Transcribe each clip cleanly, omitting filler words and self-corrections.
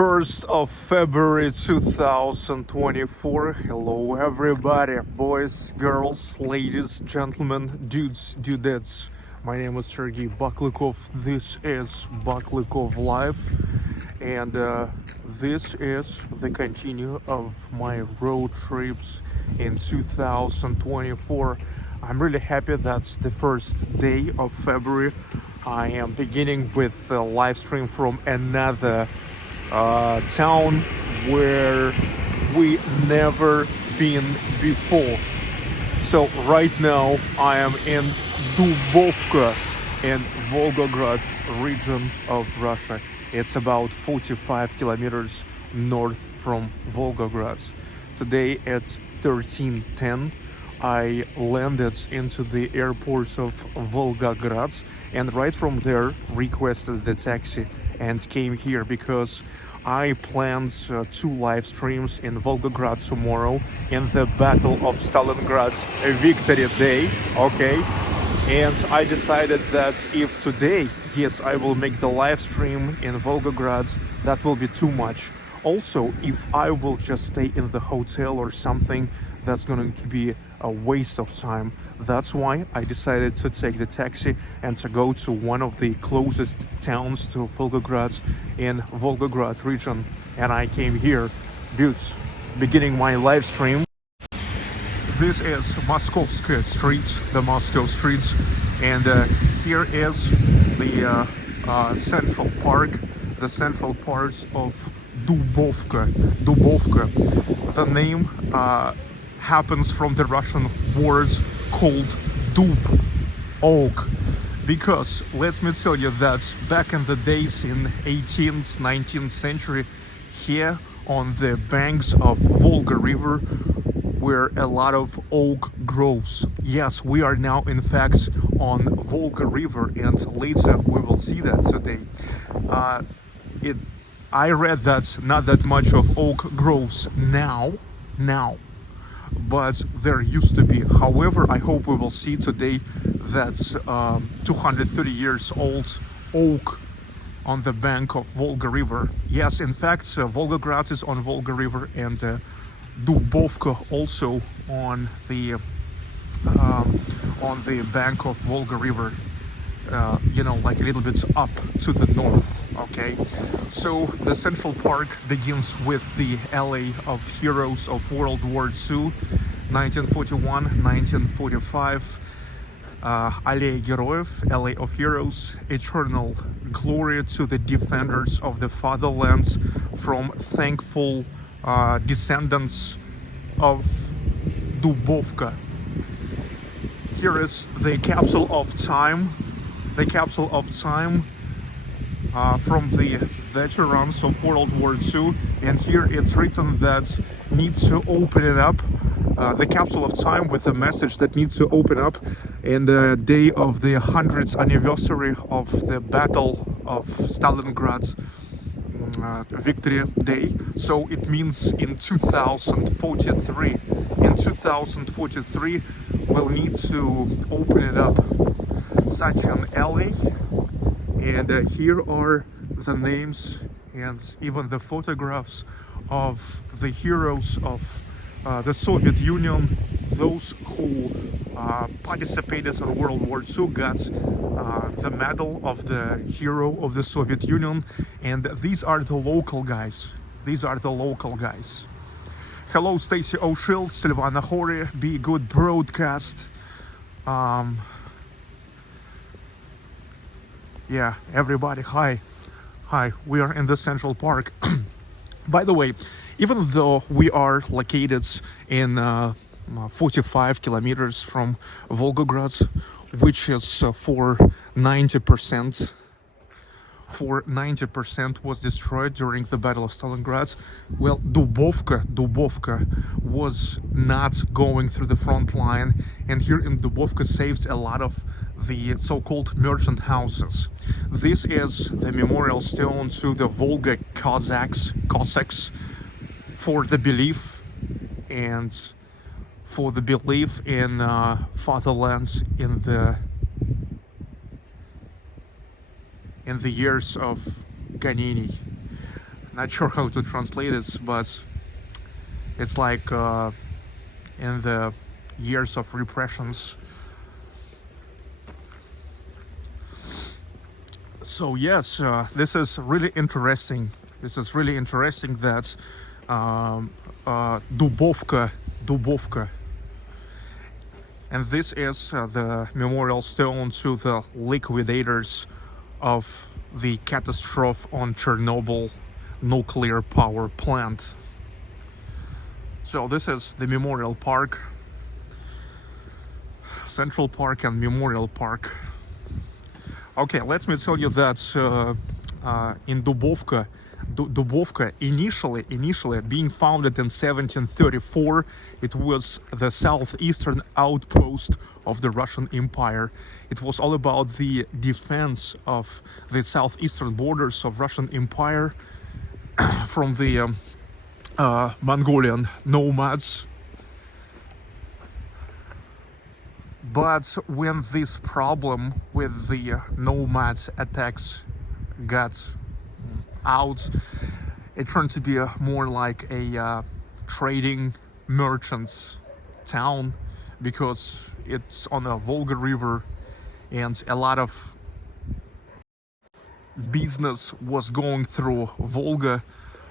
1st of February 2024. Hello everybody, boys, girls, ladies, gentlemen, dudes, dudettes. My name is Sergey Baklikov. This is Baklikov Live, and this is the continue of my road trips in 2024. I'm really happy that's the first day of February. I am beginning with a live stream from another town where we never been before. So right now I am in Dubovka in Volgograd region of Russia. It's about 45 kilometers north from Volgograd. Today at 13:10 I landed into the airport of Volgograd, and right from there requested the taxi and came here because I planned two live streams in Volgograd tomorrow in the Battle of Stalingrad Victory Day, okay? And I decided that if today, yes, I will make the live stream in Volgograd, that will be too much. Also, if I will just stay in the hotel or something, that's going to be a waste of time. That's why I decided to take the taxi and to go to one of the closest towns to Volgograd in Volgograd region. And I came here, dudes, beginning my live stream. This is Moskovskaya streets, the Moscow streets, and here is the central park, the central parts of Dubovka. Dubovka. The name happens from the Russian words called dub, oak, because let me tell you that back in the days in 18th, 19th century, here on the banks of Volga River were a lot of oak groves. Yes, we are now in fact on Volga River, and later we will see that today. I read that not that much of oak groves now, but there used to be. However, I hope we will see today that 230 years old oak on the bank of Volga River. Yes, in fact, Volgograd is on Volga River, and Dubovka also on the bank of Volga River. Like a little bit up to the north, okay? So the Central Park begins with the Alley of Heroes of World War II, 1941, 1945, Allee Geroev, Alley of Heroes, eternal glory to the defenders of the fatherland from thankful descendants of Dubovka. Here is the capsule of time. The capsule of time from the veterans of World War II, and here it's written that needs to open it up, the capsule of time with a message that needs to open up in the day of the 100th anniversary of the Battle of Stalingrad Victory Day. So it means in 2043. In 2043 we'll need to open it up, such an alley, and here are the names and even the photographs of the heroes of the Soviet Union, those who participated in World War II, got the medal of the hero of the Soviet Union, and these are the local guys. These are the local guys. Hello, Stacy O'Shield, Silvana Hori, Be Good Broadcast. Yeah, everybody, hi. We are in the Central Park. By the way, even though we are located in 45 kilometers from Volgograd, which is for 90% was destroyed during the Battle of Stalingrad, well, Dubovka was not going through the front line, and here in Dubovka saved a lot of the so-called merchant houses. This is the memorial stone to the Volga Cossacks for the belief in fatherlands in the years of Ganini. Not sure how to translate it, but it's like in the years of repressions. So yes, this is really interesting. This is really interesting that Dubovka, and this is the memorial stone to the liquidators of the catastrophe on Chernobyl nuclear power plant. So this is the Memorial Park, Central Park and Memorial Park. Okay, let me tell you that in Dubovka, initially being founded in 1734, it was the southeastern outpost of the Russian Empire. It was all about the defense of the southeastern borders of Russian Empire from the Mongolian nomads. But when this problem with the nomads attacks got out, it turned to be more like a trading merchants town, because it's on the Volga River and a lot of business was going through Volga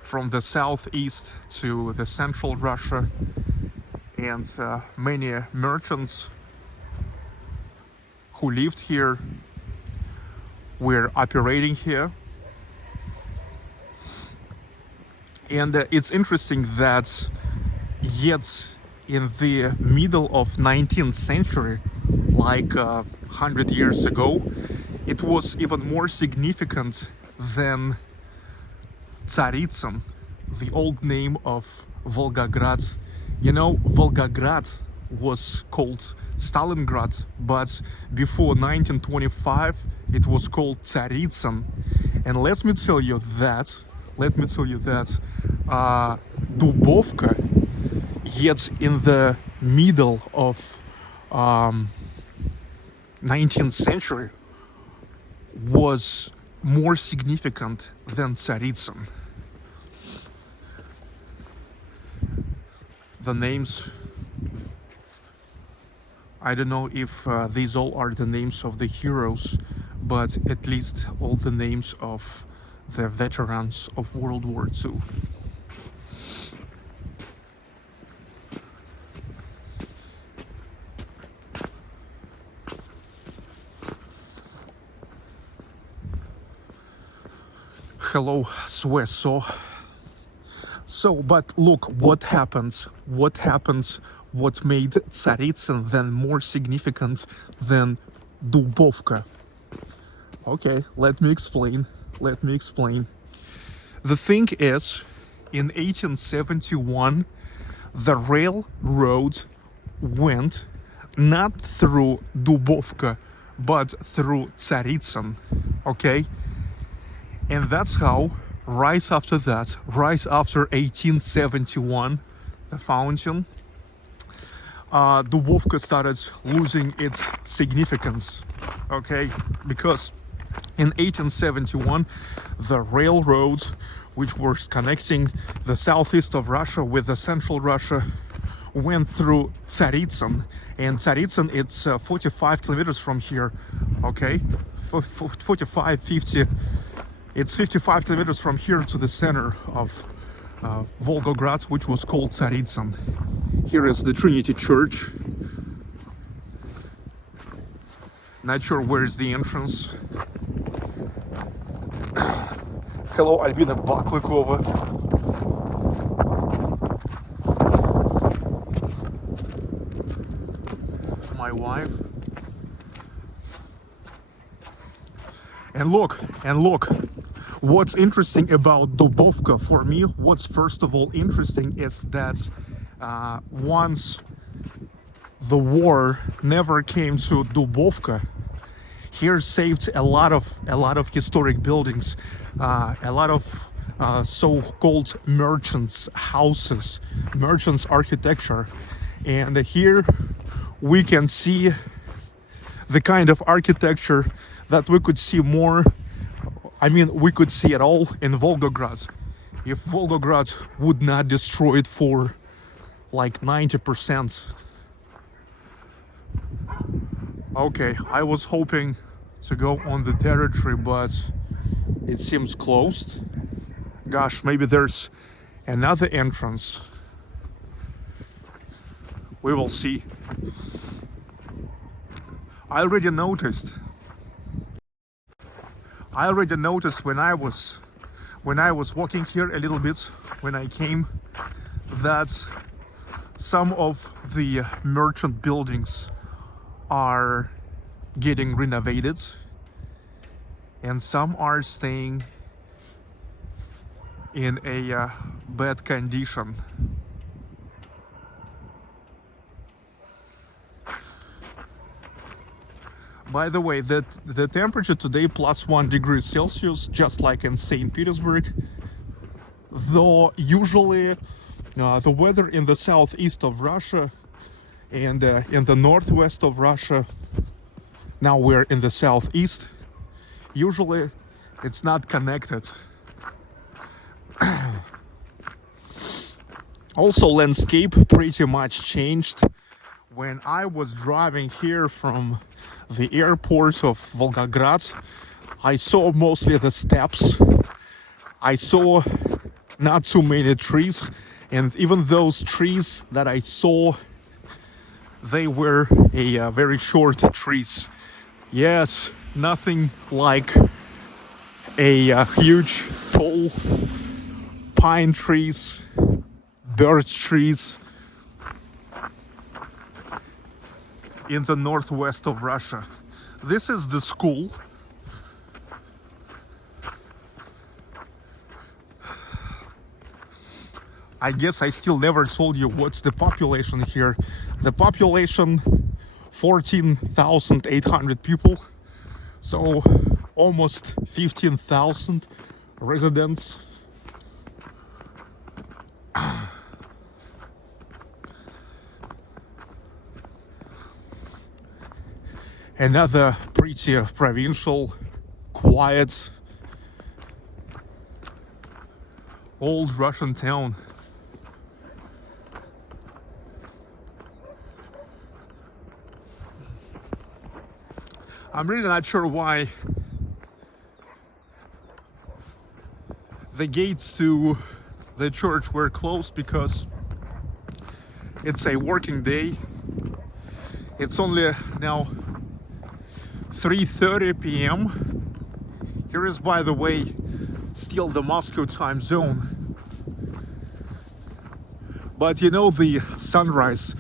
from the southeast to the central Russia, and many merchants who lived here were operating here. And it's interesting that yet in the middle of 19th century, like 100 years ago, it was even more significant than Tsaritsyn, the old name of Volgograd. You know, Volgograd was called Stalingrad, but before 1925 it was called Tsaritsyn. And let me tell you that Dubovka, yet in the middle of 19th century, was more significant than Tsaritsyn. The names, I don't know if these all are the names of the heroes, but at least all the names of the veterans of World War II. Hello, Sweso. So, but look, what happens? What made Tsaritsyn then more significant than Dubovka? Okay, let me explain. The thing is, in 1871, the railroad went not through Dubovka, but through Tsaritsyn, okay? And that's how, right after 1871, the founding, Dubovka started losing its significance, okay? Because in 1871, the railroads, which were connecting the southeast of Russia with the central Russia, went through Tsaritsyn. And Tsaritsyn, it's 45 kilometers from here, okay? 45, 50. It's 55 kilometers from here to the center of Volgograd, which was called Tsaritsyn. Here is the Trinity Church. Not sure where is the entrance. Hello, Albina Baklykova. My wife. And look, what's interesting about Dubovka for me, what's first of all interesting is that once the war never came to Dubovka, here saved a lot of historic buildings, a lot of so-called merchants' houses, merchants' architecture. And here we can see the kind of architecture that we could see more, we could see it all in Volgograd. if Volgograd would not destroy it for like 90%. Okay, I was hoping to go on the territory, but it seems closed. Gosh, maybe there's another entrance. We will see. I already noticed when I was walking here a little bit, when I came, that some of the merchant buildings are getting renovated and some are staying in a bad condition. By the way, the temperature today +1 degree Celsius, just like in St. Petersburg, though usually the weather in the southeast of Russia and in the northwest of Russia, now we're in the southeast, usually it's not connected. Also, landscape pretty much changed. When I was driving here from the airport of Volgograd, I saw mostly the steppes. I saw not too many trees, and even those trees that I saw, they were very short trees. Yes, nothing like a huge tall pine trees, birch trees in the northwest of Russia. This is the school. I guess I still never told you what's the population here. The population 14,800 people, so almost 15,000 residents. Another pretty provincial, quiet, old Russian town. I'm really not sure why the gates to the church were closed, because it's a working day. It's only now 3:30 p.m. Here is, by the way, still the Moscow time zone. But you know, the sunrise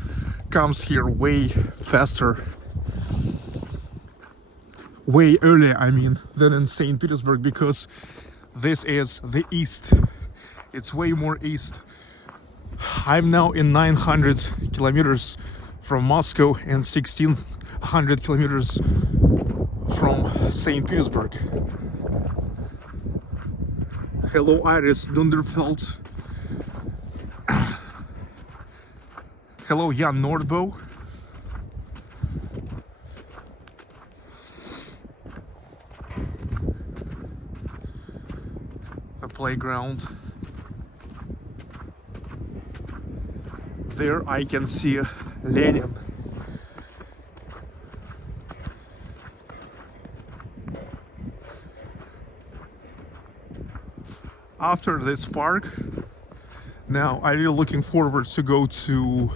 comes here way faster. Way earlier, I mean, than in St. Petersburg, because this is the east. It's way more east. I'm now in 900 kilometers from Moscow and 1600 kilometers from St. Petersburg. Hello, Iris Dunderfeld. Hello, Jan Nordbo. The playground. There I can see Lenin. After this park, now I'm really looking forward to go to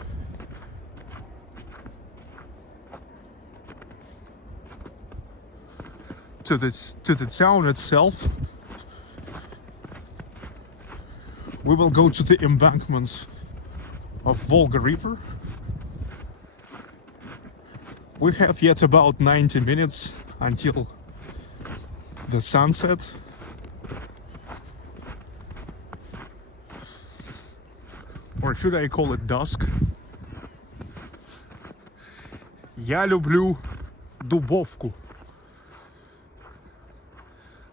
the town itself. We will go to the embankments of Volga River. We have yet about 90 minutes until the sunset. Or should I call it dusk? Я люблю Dubovku.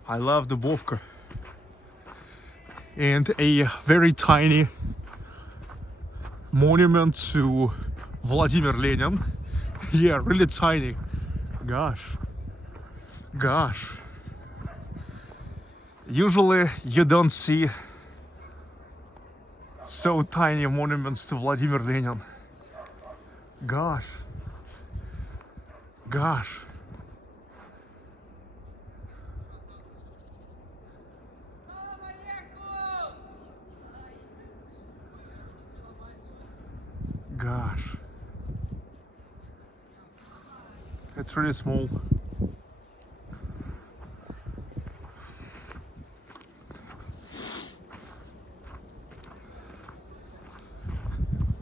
I love Dubovka. And a very tiny monument to Vladimir Lenin. Yeah, really tiny. Gosh. Usually you don't see So tiny monuments to Vladimir Lenin. Gosh. Gosh. Gosh. It's really small.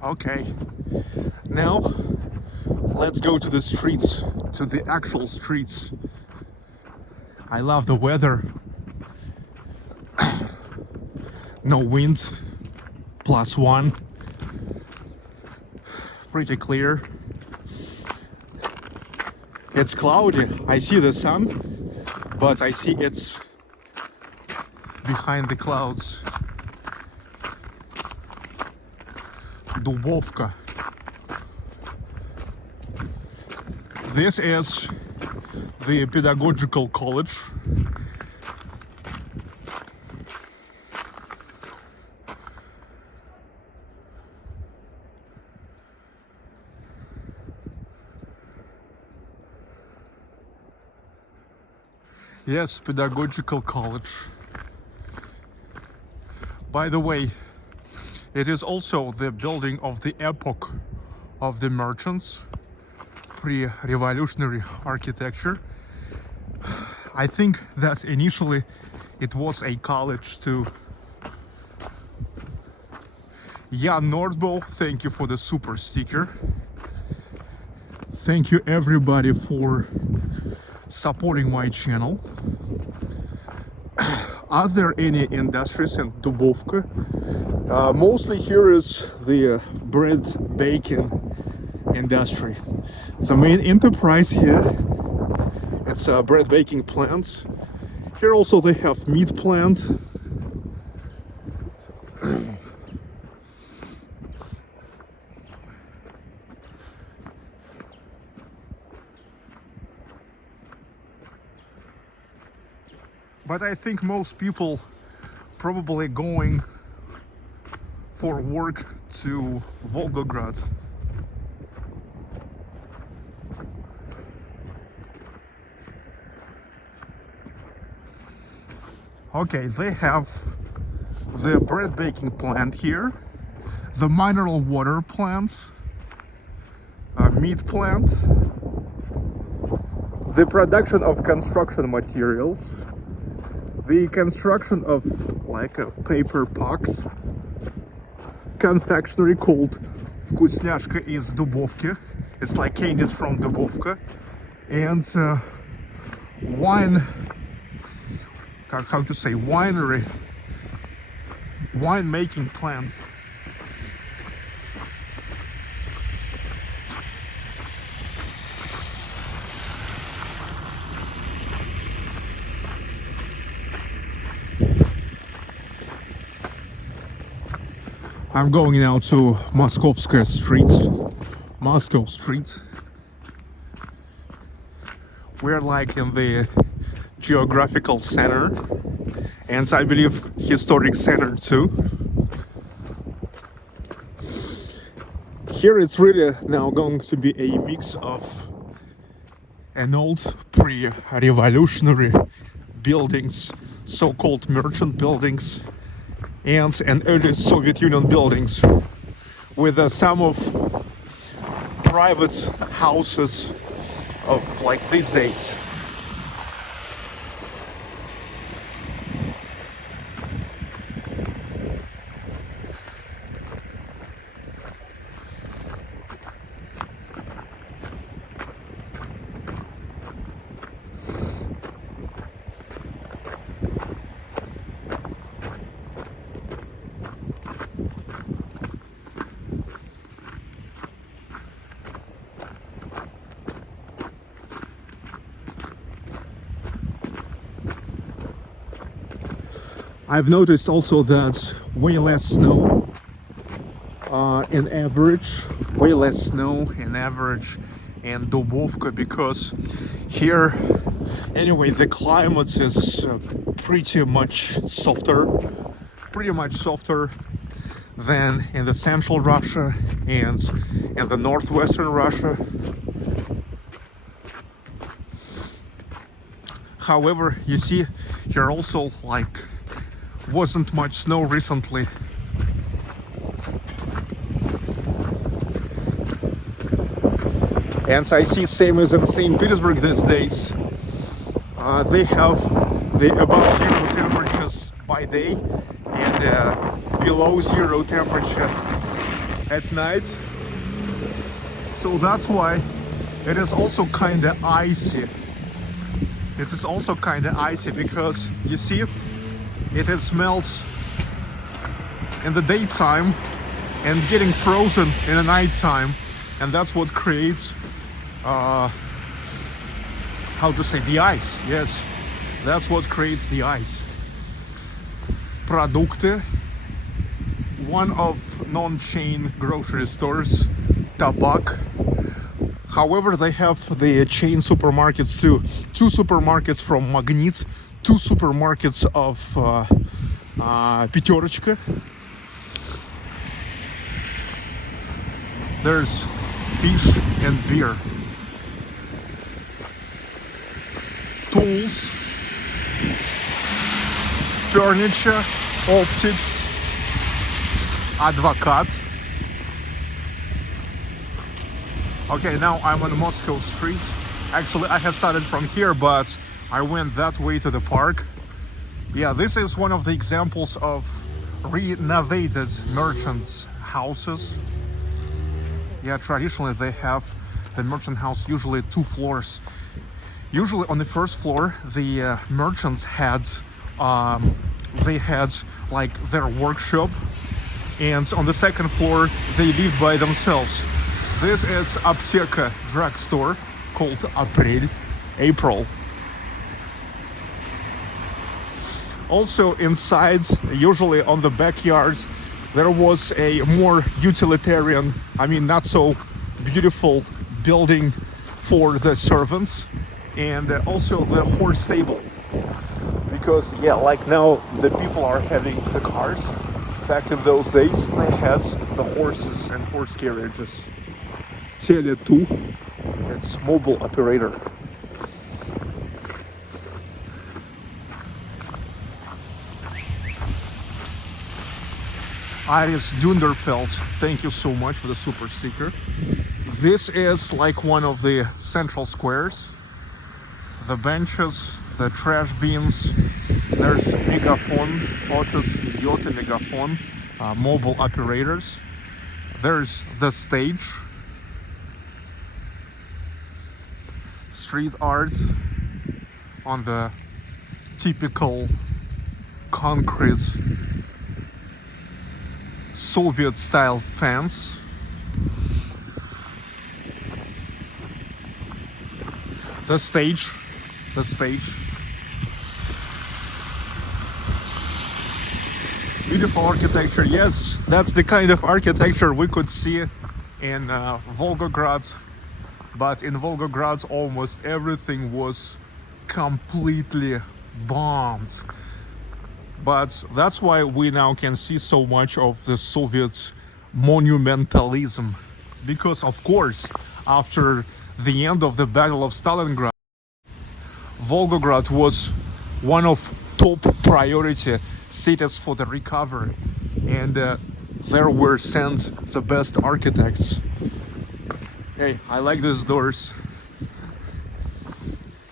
Okay, now let's go to the streets, to the actual streets. I love the weather. No wind, +1. Pretty clear. It's cloudy. I see the sun, but I see it's behind the clouds. Dubovka. This is the pedagogical college. Yes, pedagogical college. By the way, it is also the building of the epoch of the merchants, pre-revolutionary architecture. I think that initially it was a college too. Jan Nordbo, thank you for the super sticker. Thank you everybody for supporting my channel. Are there any industries in Dubovka? Mostly here is the bread baking industry. The main enterprise here, it's a bread baking plant. Here also they have meat plant. But I think most people probably going for work to Volgograd. Okay, they have the bread baking plant here, the mineral water plant, meat plant, the production of construction materials, the construction of like paper pucks, confectionery called Вкусняшка из Dubovki. It's like candies from Dubovka. And wine, how to say, winery, wine making plant. I'm going now to Moskovskaya Street, Moscow Street. We're like in the geographical center, and I believe historic center too. Here it's really now going to be a mix of an old pre-revolutionary buildings, so-called merchant buildings, and an early Soviet Union buildings with some of private houses of like these days. I've noticed also that way less snow in average, way less snow in average in Dubovka, because here anyway the climate is pretty much softer. than in the central Russia and in the northwestern Russia. However, you see here also like wasn't much snow recently. And I see same as in St. Petersburg these days. They have the above zero temperatures by day and below zero temperature at night. So that's why it is also kind of icy. It is also kind of icy because you see it is melts in the daytime and getting frozen in the nighttime, and that's what creates how to say, the ice. Yes, that's what creates the ice. Продукты. One of non-chain grocery stores, Tabak. However, they have the chain supermarkets too. 2 supermarkets from Magnit, 2 supermarkets of Пятерочка. There's fish and beer. Tools, furniture, optics, advocat. Okay, now I'm on Moscow Street. Actually, I have started from here, but I went that way to the park. Yeah, this is one of the examples of renovated merchants' houses. Yeah, traditionally they have the merchant house usually 2 floors. Usually on the first floor, the merchants had like their workshop, and on the second floor they lived by themselves. This is Apteka drugstore called April. Also inside, usually on the backyards, there was a more utilitarian, I mean not so beautiful building for the servants, and also the horse stable. Because yeah, like now the people are having the cars. Back in those days they had the horses and horse carriages. Tele2, it's mobile operator. Iris Dunderfeld, thank you so much for the super sticker. This is like one of the central squares. The benches, the trash bins, there's megaphone, office idioty megaphone, mobile operators. There's the stage, street art on the typical concrete Soviet style fence. The stage. Beautiful architecture. Yes, that's the kind of architecture we could see in Volgograd. But in Volgograd, almost everything was completely bombed. But that's why we now can see so much of the Soviet monumentalism. Because, of course, after the end of the Battle of Stalingrad, Volgograd was one of top priority cities for the recovery. And there were sent the best architects. Hey, I like these doors.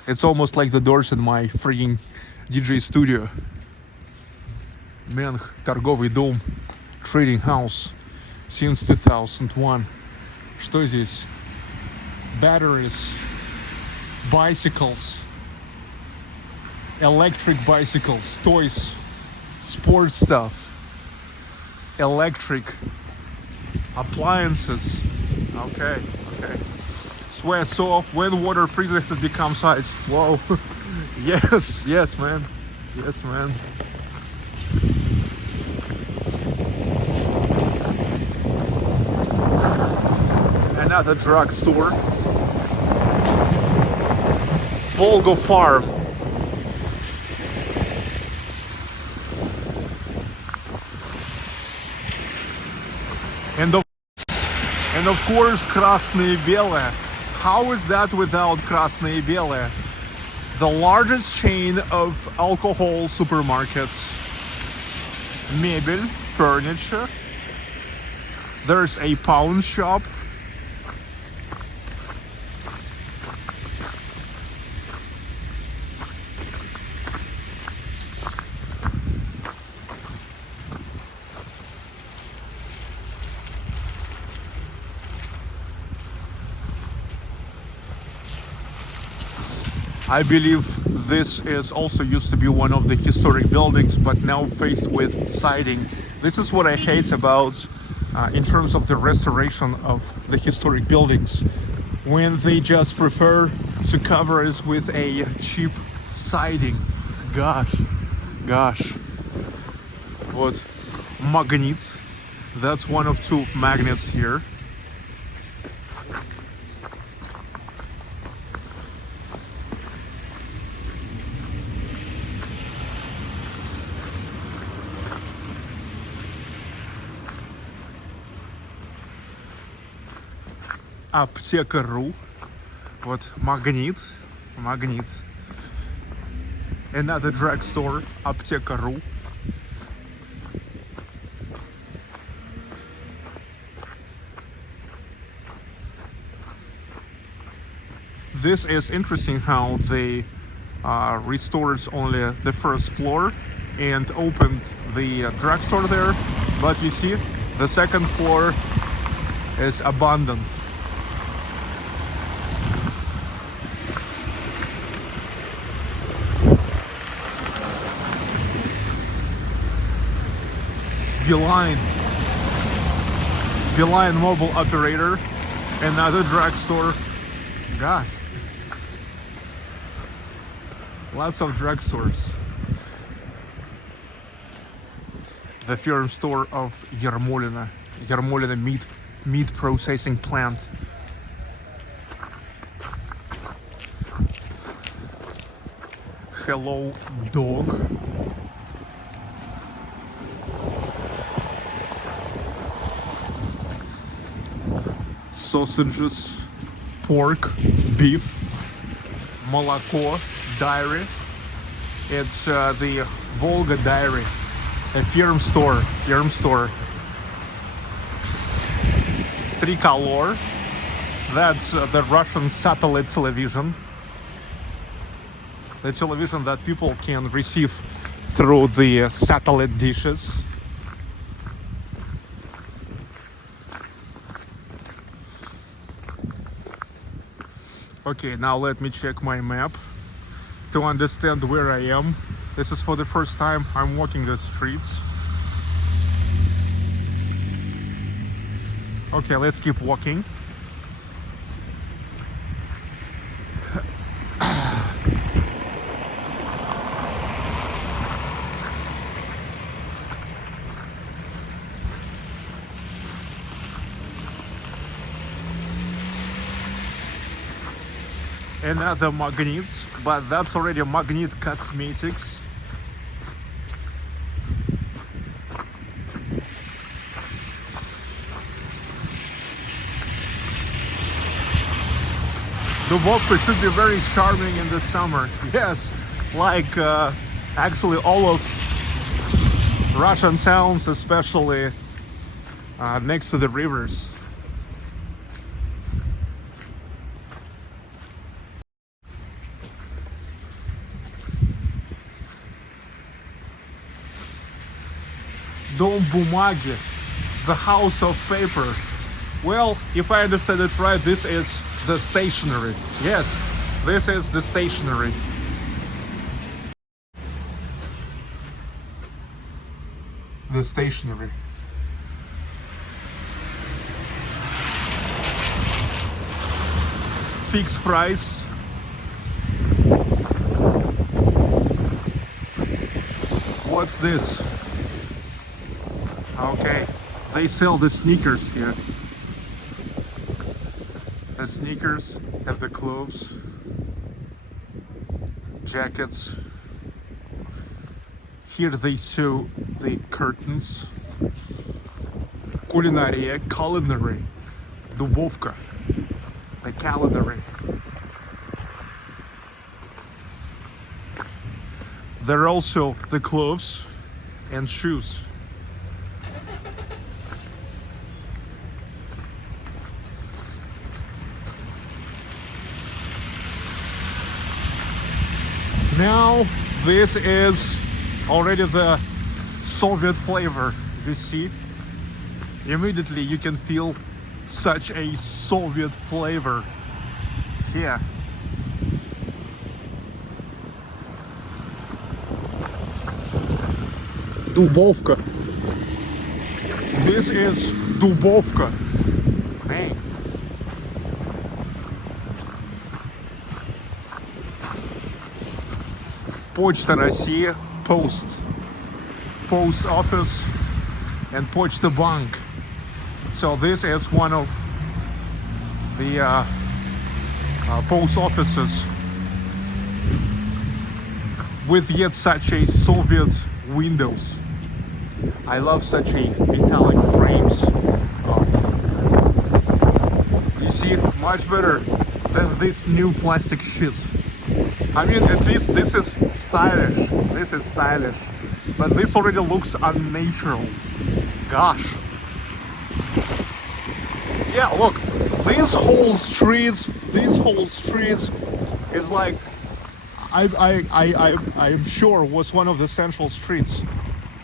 It's almost like the doors in my freaking DJ studio. Mench торговый дом, trading house since 2001. Что здесь? Batteries, bicycles, electric bicycles, toys, sports stuff, electric appliances. Okay. Sweat. So when water freezes, it becomes ice. Whoa. yes, man. Another drugstore. Volga Farm. And of course, Krasное Белое. How is that without Krasное Белое? The largest chain of alcohol supermarkets. Mebel, furniture. There's a pawn shop. I believe this is also used to be one of the historic buildings, but now faced with siding. This is what I hate about in terms of the restoration of the historic buildings, when they just prefer to cover it with a cheap siding. Gosh. What? Magnet. That's one of two magnets here. Аптека.ру. Вот магнит. Another drugstore. Аптека.ру. This is interesting how they restored only the first floor and opened the drugstore there, but you see the second floor is abandoned. Beeline mobile operator, another drugstore. Gosh, lots of drugstores. The firm store of Yermolina meat processing plant. Hello dog. Sausages, pork, beef, молоко, dairy. It's the Volga dairy, a firm store. Tricolor, that's the Russian satellite television. The television that people can receive through the satellite dishes. Okay, now let me check my map to understand where I am. This is for the first time I'm walking the streets. Okay, let's keep walking. Another magnets, but that's already Magnet Cosmetics. Dubovka should be very charming in the summer. Yes, like actually all of Russian towns, especially next to the rivers. Dom Bumagi, the house of paper. Well, if I understand it right, this is the stationery. Yes, this is the stationery. The stationery. Fixed price. What's this? Okay, they sell the sneakers here. The sneakers have the clothes, jackets. Here they sew the curtains. Culinary, culinary. Dubovka, the calendar. There are also the clothes and shoes. Now this is already the Soviet flavor. You see, immediately you can feel such a Soviet flavor here. Dubovka. This is Dubovka. Man. Почта России, Post Office, and Почта Bank. So this is one of the post offices with yet such a Soviet windows. I love such a metallic frames. You see, much better than this new plastic shit. I mean, at least this is stylish. This is stylish. But this already looks unnatural. Gosh. Yeah, look, this whole streets is like, I'm sure was one of the central streets.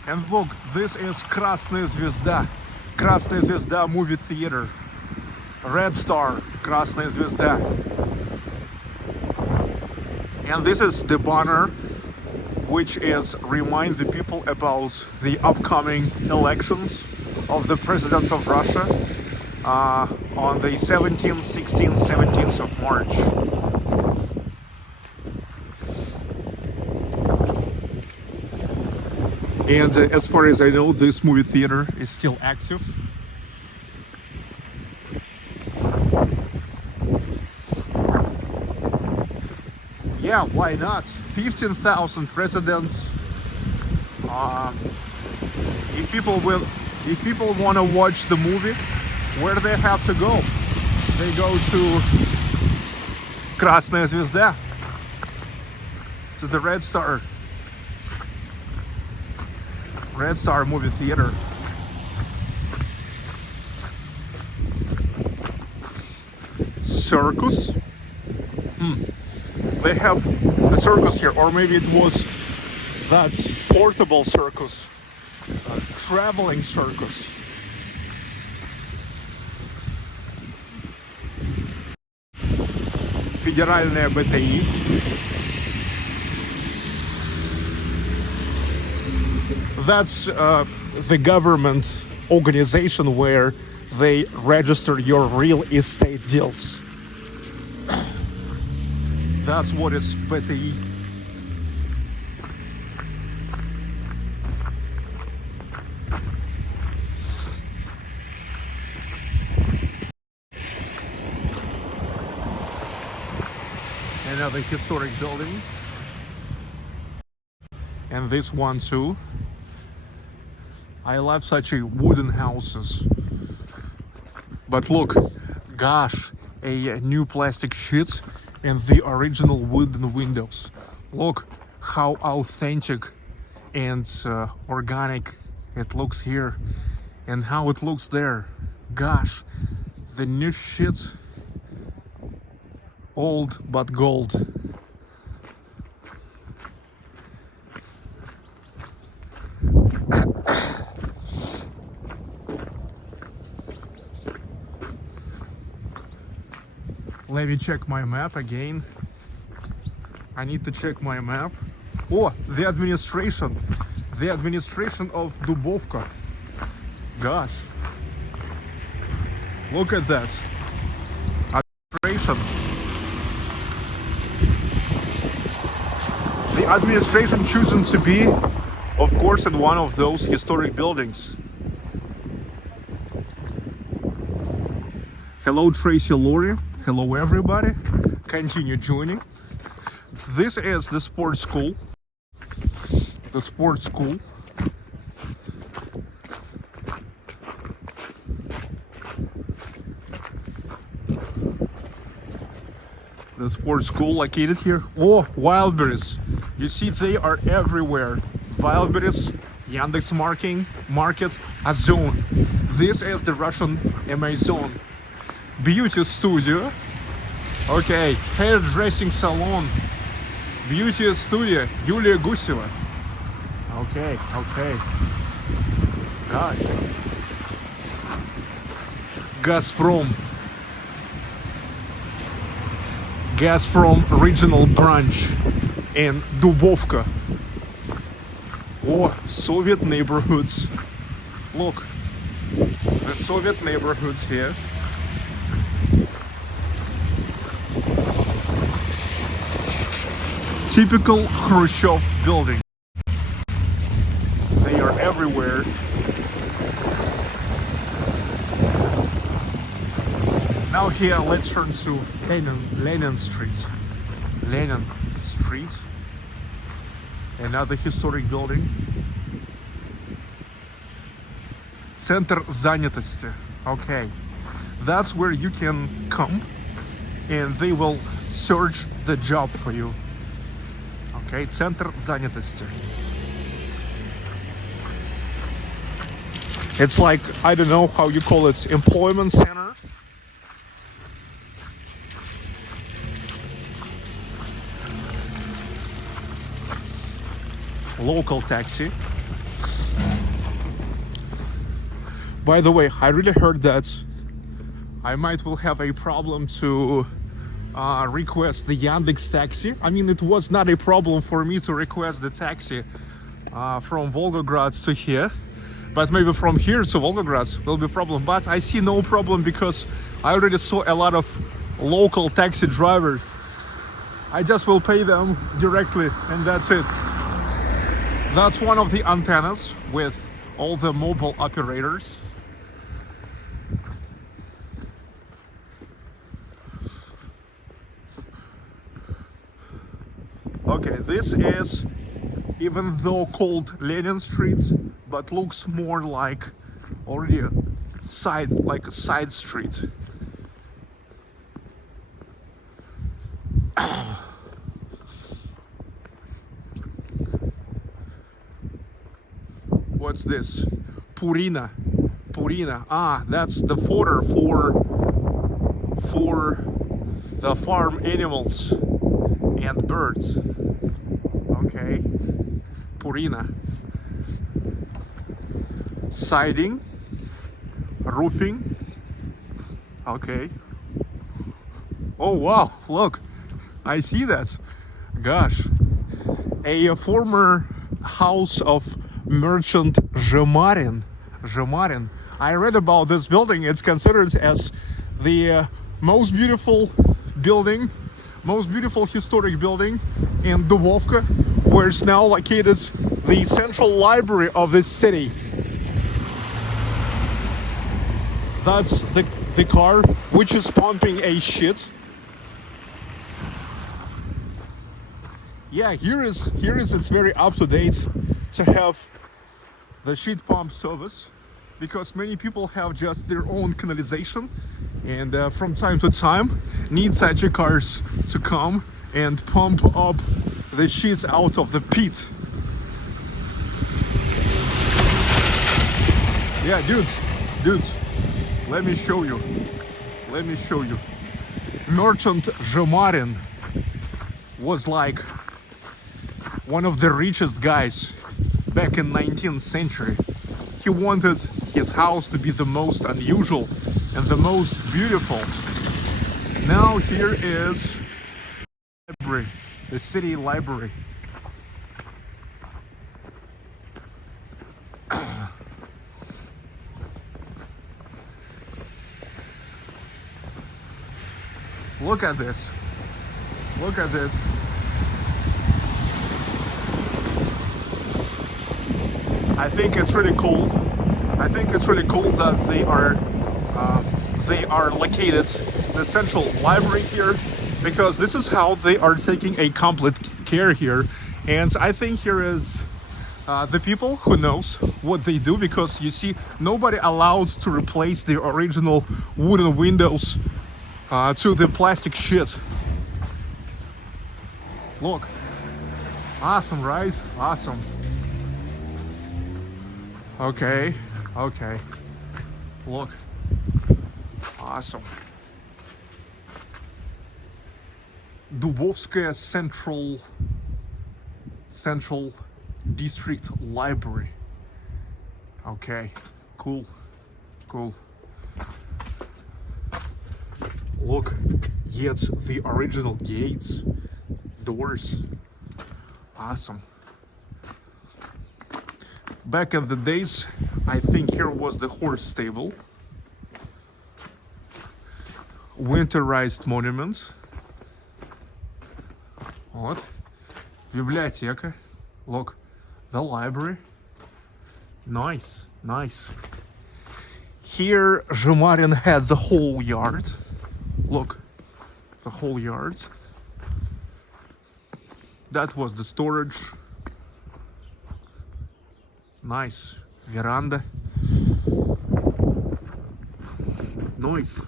And look, this is Красная Звезда. Красная Звезда movie theater. Red Star, Красная Звезда. And this is the banner, which is remind the people about the upcoming elections of the President of Russia on the 17th, 16th, 17th of March. And as far as I know, this movie theater is still active. Yeah, why not? 15,000 residents. If people want to watch the movie, where do they have to go? They go to Красная Звезда, to the Red Star movie theater. Circus. They have a circus here, or maybe it was that portable circus, traveling circus. Федеральная БТИ. That's the government organization where they register your real estate deals. That's what is БТИ. Another historic building. And this one too. I love such a wooden houses. But look, gosh, a new plastic sheet and the original wooden windows. Look how authentic and organic it looks here and how it looks there. Gosh, the new shit, old but gold. Let me check my map again. I need to check my map. Oh, the administration of Dubovka. Gosh, look at that administration. The administration choosing to be, of course, in one of those historic buildings. Hello, Tracy Laurie. Hello, everybody. Continue joining. This is the sports school. The sports school. the sports school located here. Oh, wildberries. You see, they are everywhere. Wildberries, Yandex Market, Ozon. This is the Russian Amazon. Beauty studio. Okay, hairdressing salon. Beauty studio, Yulia Guseva. Okay. Gosh. Gazprom regional branch in Dubovka. Oh, Soviet neighborhoods. Look, the Soviet neighborhoods here. Typical Khrushchev building. They are everywhere. Now here, let's turn to Lenin Street. Lenin Street. Another historic building. Центр занятости. Okay. That's where you can come and they will search the job for you. Okay, Центр занятости. It's like, I don't know how you call it, employment center. Local taxi. By the way, I really heard that I might will have a problem to request the Yandex taxi. I mean, it was not a problem for me to request the taxi from Volgograd to here, but maybe from here to Volgograd will be a problem. But I see no problem because I already saw a lot of local taxi drivers. I just will pay them directly and that's it. That's one of the antennas with all the mobile operators. Okay, this is, even though called Lenin Street, but looks more like already a side street. What's this? Purina. Ah, that's the fodder for the farm animals and birds. Okay. Purina. Siding. Roofing. Okay. Oh wow, look. I see that. Gosh. A former house of merchant Zhemarin. I read about this building. It's considered as the most beautiful historic building in Dubovka, where it's now located the central library of this city. That's the car which is pumping a shit. Yeah, here is it's very up to date to have the shit pump service, because many people have just their own canalization and from time to time need such cars to come and pump up the shit out of the pit. Yeah, dudes, let me show you. Merchant Zhemarin was like one of the richest guys back in 19th century. He wanted his house to be the most unusual and the most beautiful. Now here is library, the city library. Look at this. I think it's really cool. That they are located the central library here, because this is how they are taking a complete care here. And I think here is the people who knows what they do, because you see nobody allowed to replace the original wooden windows to the plastic shit. Look. Awesome, right? Awesome. Okay. Okay. Look. Awesome. Dubovka Central District Library. Okay. Cool. Cool. Look, yet the original gates, doors. Awesome. Back in the days, I think here was the horse stable. Winterized monuments. What? Bibliotека. Look, the library. Nice, nice. Here, Zhemarin had the whole yard. Look, the whole yard. That was the storage. Nice. Veranda. Nice.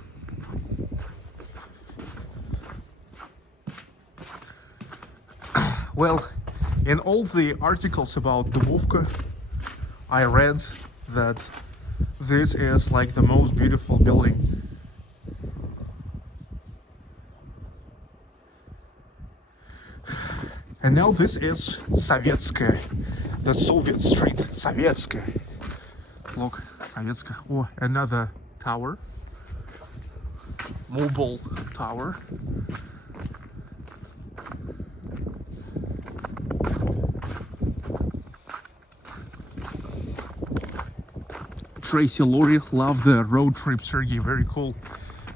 Well, in all the articles about Dubovka, I read that this is like the most beautiful building. And now this is Sovetskaya, the Soviet street, Sovetskaya. Look, Sovetskaya. Oh, another tower, mobile tower. Tracy Lori, love the road trip, Sergey, very cool.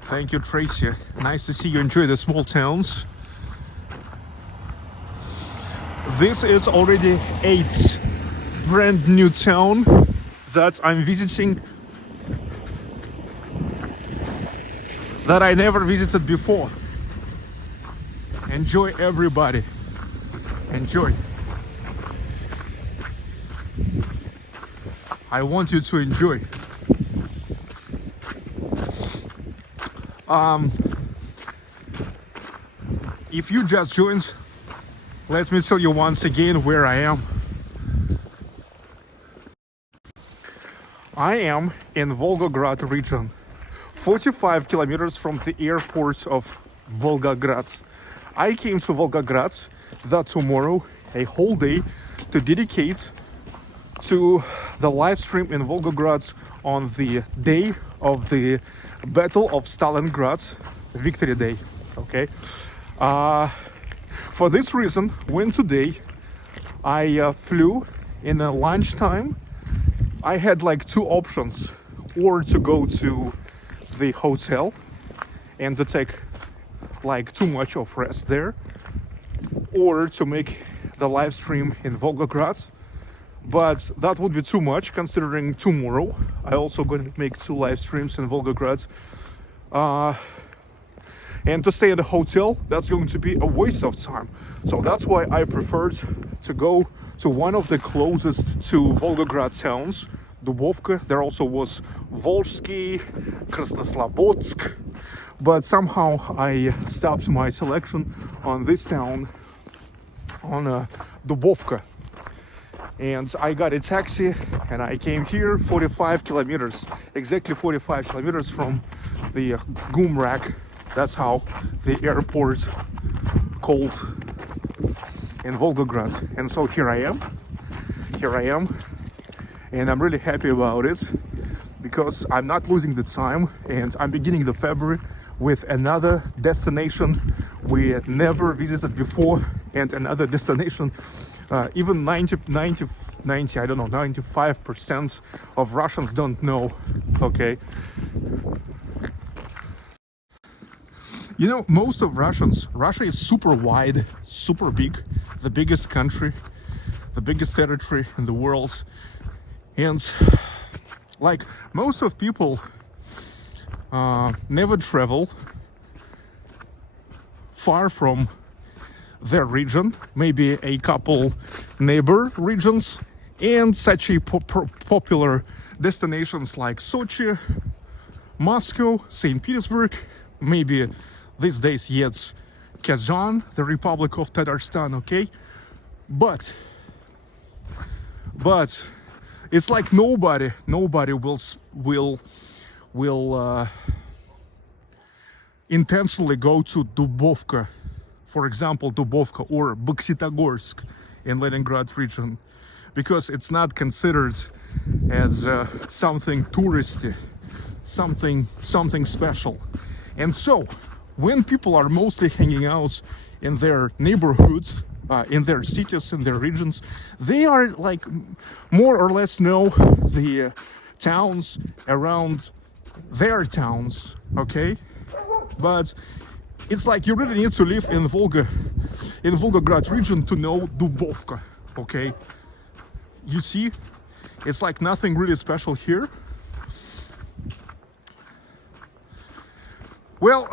Thank you, Tracy. Nice to see you enjoy the small towns. This is already 8th brand new town that I'm visiting that I never visited before. Enjoy, everybody. Enjoy. I want you to enjoy. If you just joined, let me tell you once again where I am. I am in Volgograd region, 45 kilometers from the airport of Volgograd. I came to Volgograd that tomorrow, a whole day, to dedicate to the live stream in Volgograd on the day of the Battle of Stalingrad, Victory Day. Okay. For this reason, when today I flew in a lunchtime, I had like two options: or to go to the hotel and to take like too much of rest there, or to make the live stream in Volgograd. But that would be too much, considering tomorrow I also going to make 2 live streams in Volgograd. And to stay in the hotel, that's going to be a waste of time. So that's why I preferred to go to one of the closest to Volgograd towns, Dubovka. There also was Volsky, Krasnoslobodsk, but somehow I stopped my selection on this town, on Dubovka. And I got a taxi and I came here 45 kilometers, exactly 45 kilometers from the Gumrak. That's how the airport called in Volgograd. And so here I am, and I'm really happy about it because I'm not losing the time, and I'm beginning the February with another destination we had never visited before, and another destination even 95% of Russians don't know. Okay. You know, most of Russia is super wide, super big, the biggest country, the biggest territory in the world. And like most of people never travel far from their region, maybe a couple neighbor regions, and such a popular destinations like Sochi, Moscow, St. Petersburg, maybe these days yet Kazan, the Republic of Tatarstan, okay? But it's like nobody will intentionally go to Dubovka, for example, Dubovka or Boksytogorsk in Leningrad region, because it's not considered as something touristy, something special. And so when people are mostly hanging out in their neighborhoods, in their cities, in their regions, they are like more or less know the towns around their towns, okay? But it's like you really need to live in Volgograd region to know Dubovka, okay? You see, it's like nothing really special here. Well,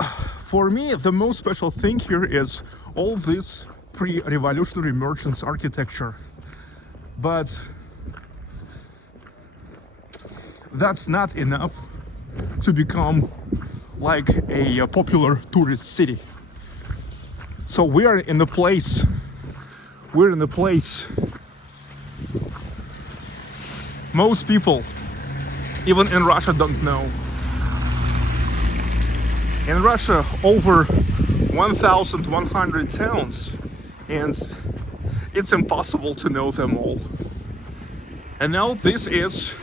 for me, the most special thing here is all this pre-revolutionary merchants architecture. But that's not enough to become like a popular tourist city. So we're in a place most people, even in Russia, don't know. In Russia, over 1,100 towns, and it's impossible to know them all. And now this is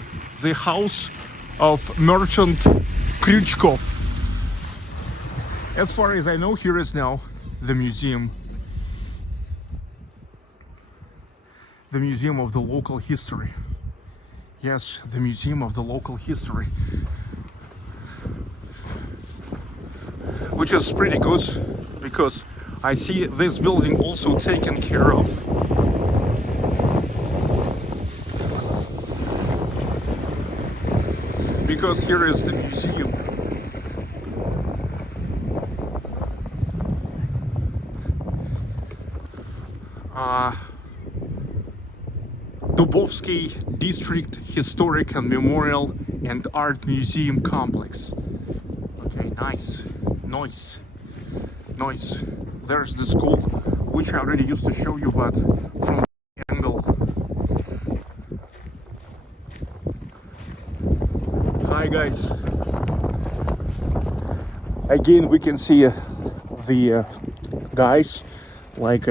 the house of merchant Krychkov. As far as I know, here is now the museum. The museum of the local history. Yes, the museum of the local history. Which is pretty good, because I see this building also taken care of. Because here is the museum. Dubovsky District Historic and Memorial and Art Museum Complex. Okay, nice. Nice. There's the school, which I already used to show you, but from the angle. Hi guys. Again, we can see the guys, like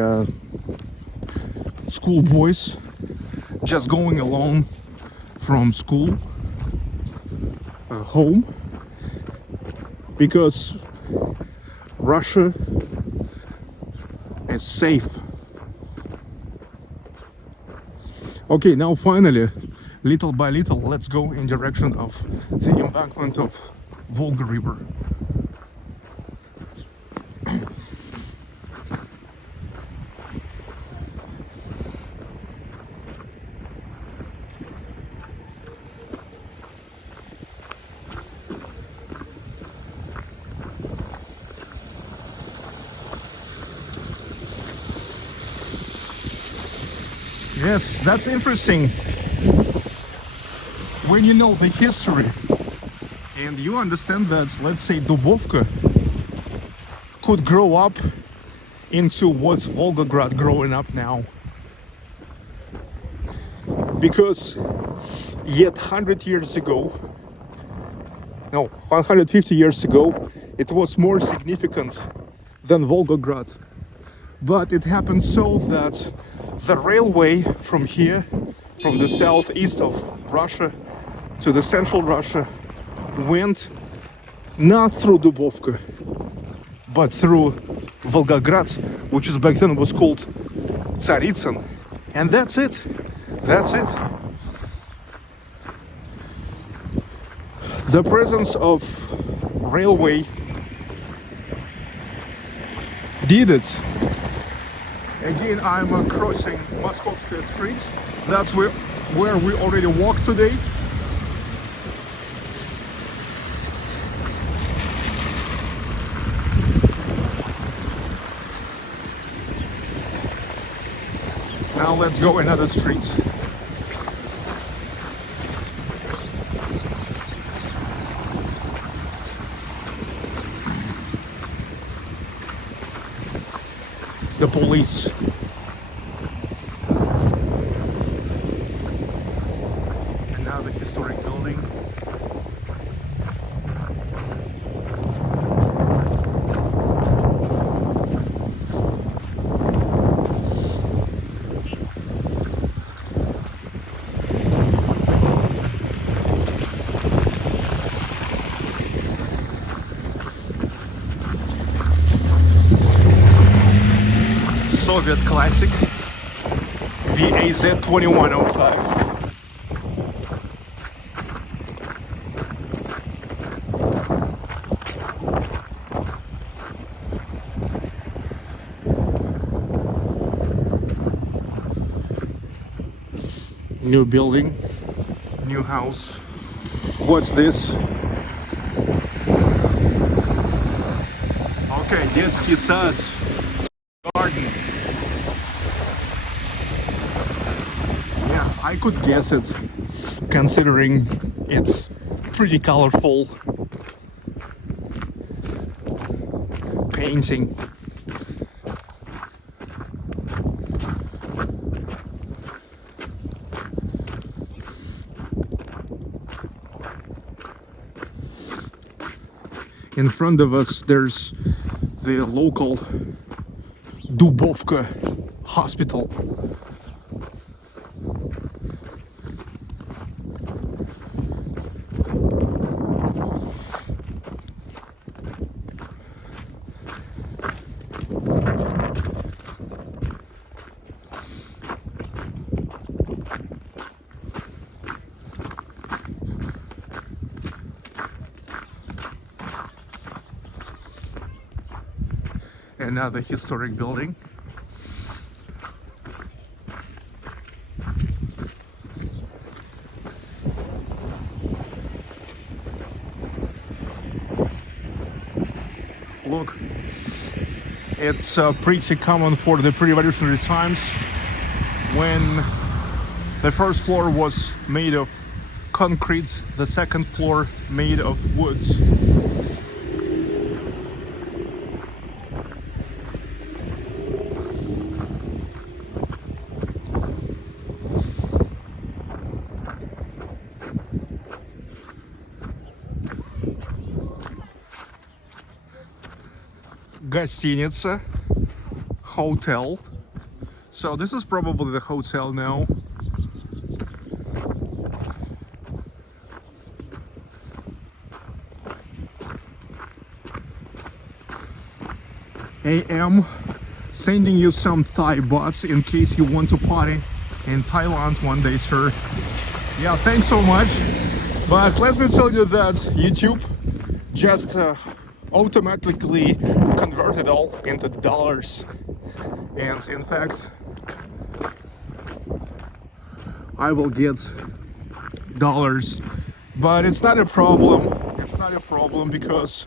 school boys, just going along from school home, because Russia is safe. Okay, now finally, little by little, let's go in direction of the embankment of Volga River. Yes, that's interesting. When you know the history and you understand that, let's say, Dubovka could grow up into what's Volgograd growing up now. Because yet 100 years ago, no, 150 years ago, it was more significant than Volgograd. But it happened so that the railway from here, from the southeast of Russia to the central Russia, went not through Dubovka, but through Volgograd, which is back then was called Tsaritsyn. And that's it. The presence of railway did it. Again, I'm crossing Moskovsky streets. That's where we already walked today. Now let's go another street. the police. Another historic building. Soviet classic VAZ 2105. New building, new house. What's this? Okay, детский сад, garden. Yeah, I could guess it, considering it's pretty colorful painting. In front of us, there's the local Dubovka hospital. Another historic building. Look, it's pretty common for the pre-revolutionary times when the first floor was made of concrete, the second floor made of woods. Гостиница, hotel. So this is probably the hotel now. AM, sending you some Thai baht in case you want to party in Thailand one day, sir. Yeah, thanks so much. But let me tell you that YouTube just automatically converted all into dollars, and in fact I will get dollars, but it's not a problem. It's not a problem because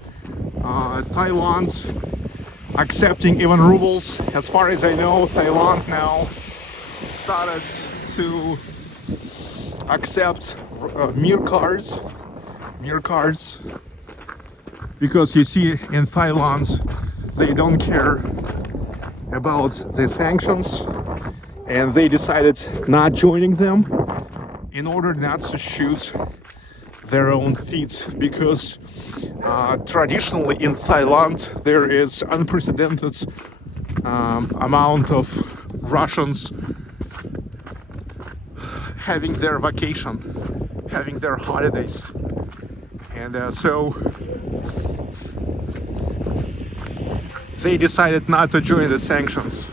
Thailand's accepting even rubles. As far as I know, Thailand now started to accept mir cards, because you see, in Thailand they don't care about the sanctions, and they decided not joining them in order not to shoot their own feet, because traditionally in Thailand there is unprecedented amount of Russians having their vacation, having their holidays, and so they decided not to join the sanctions,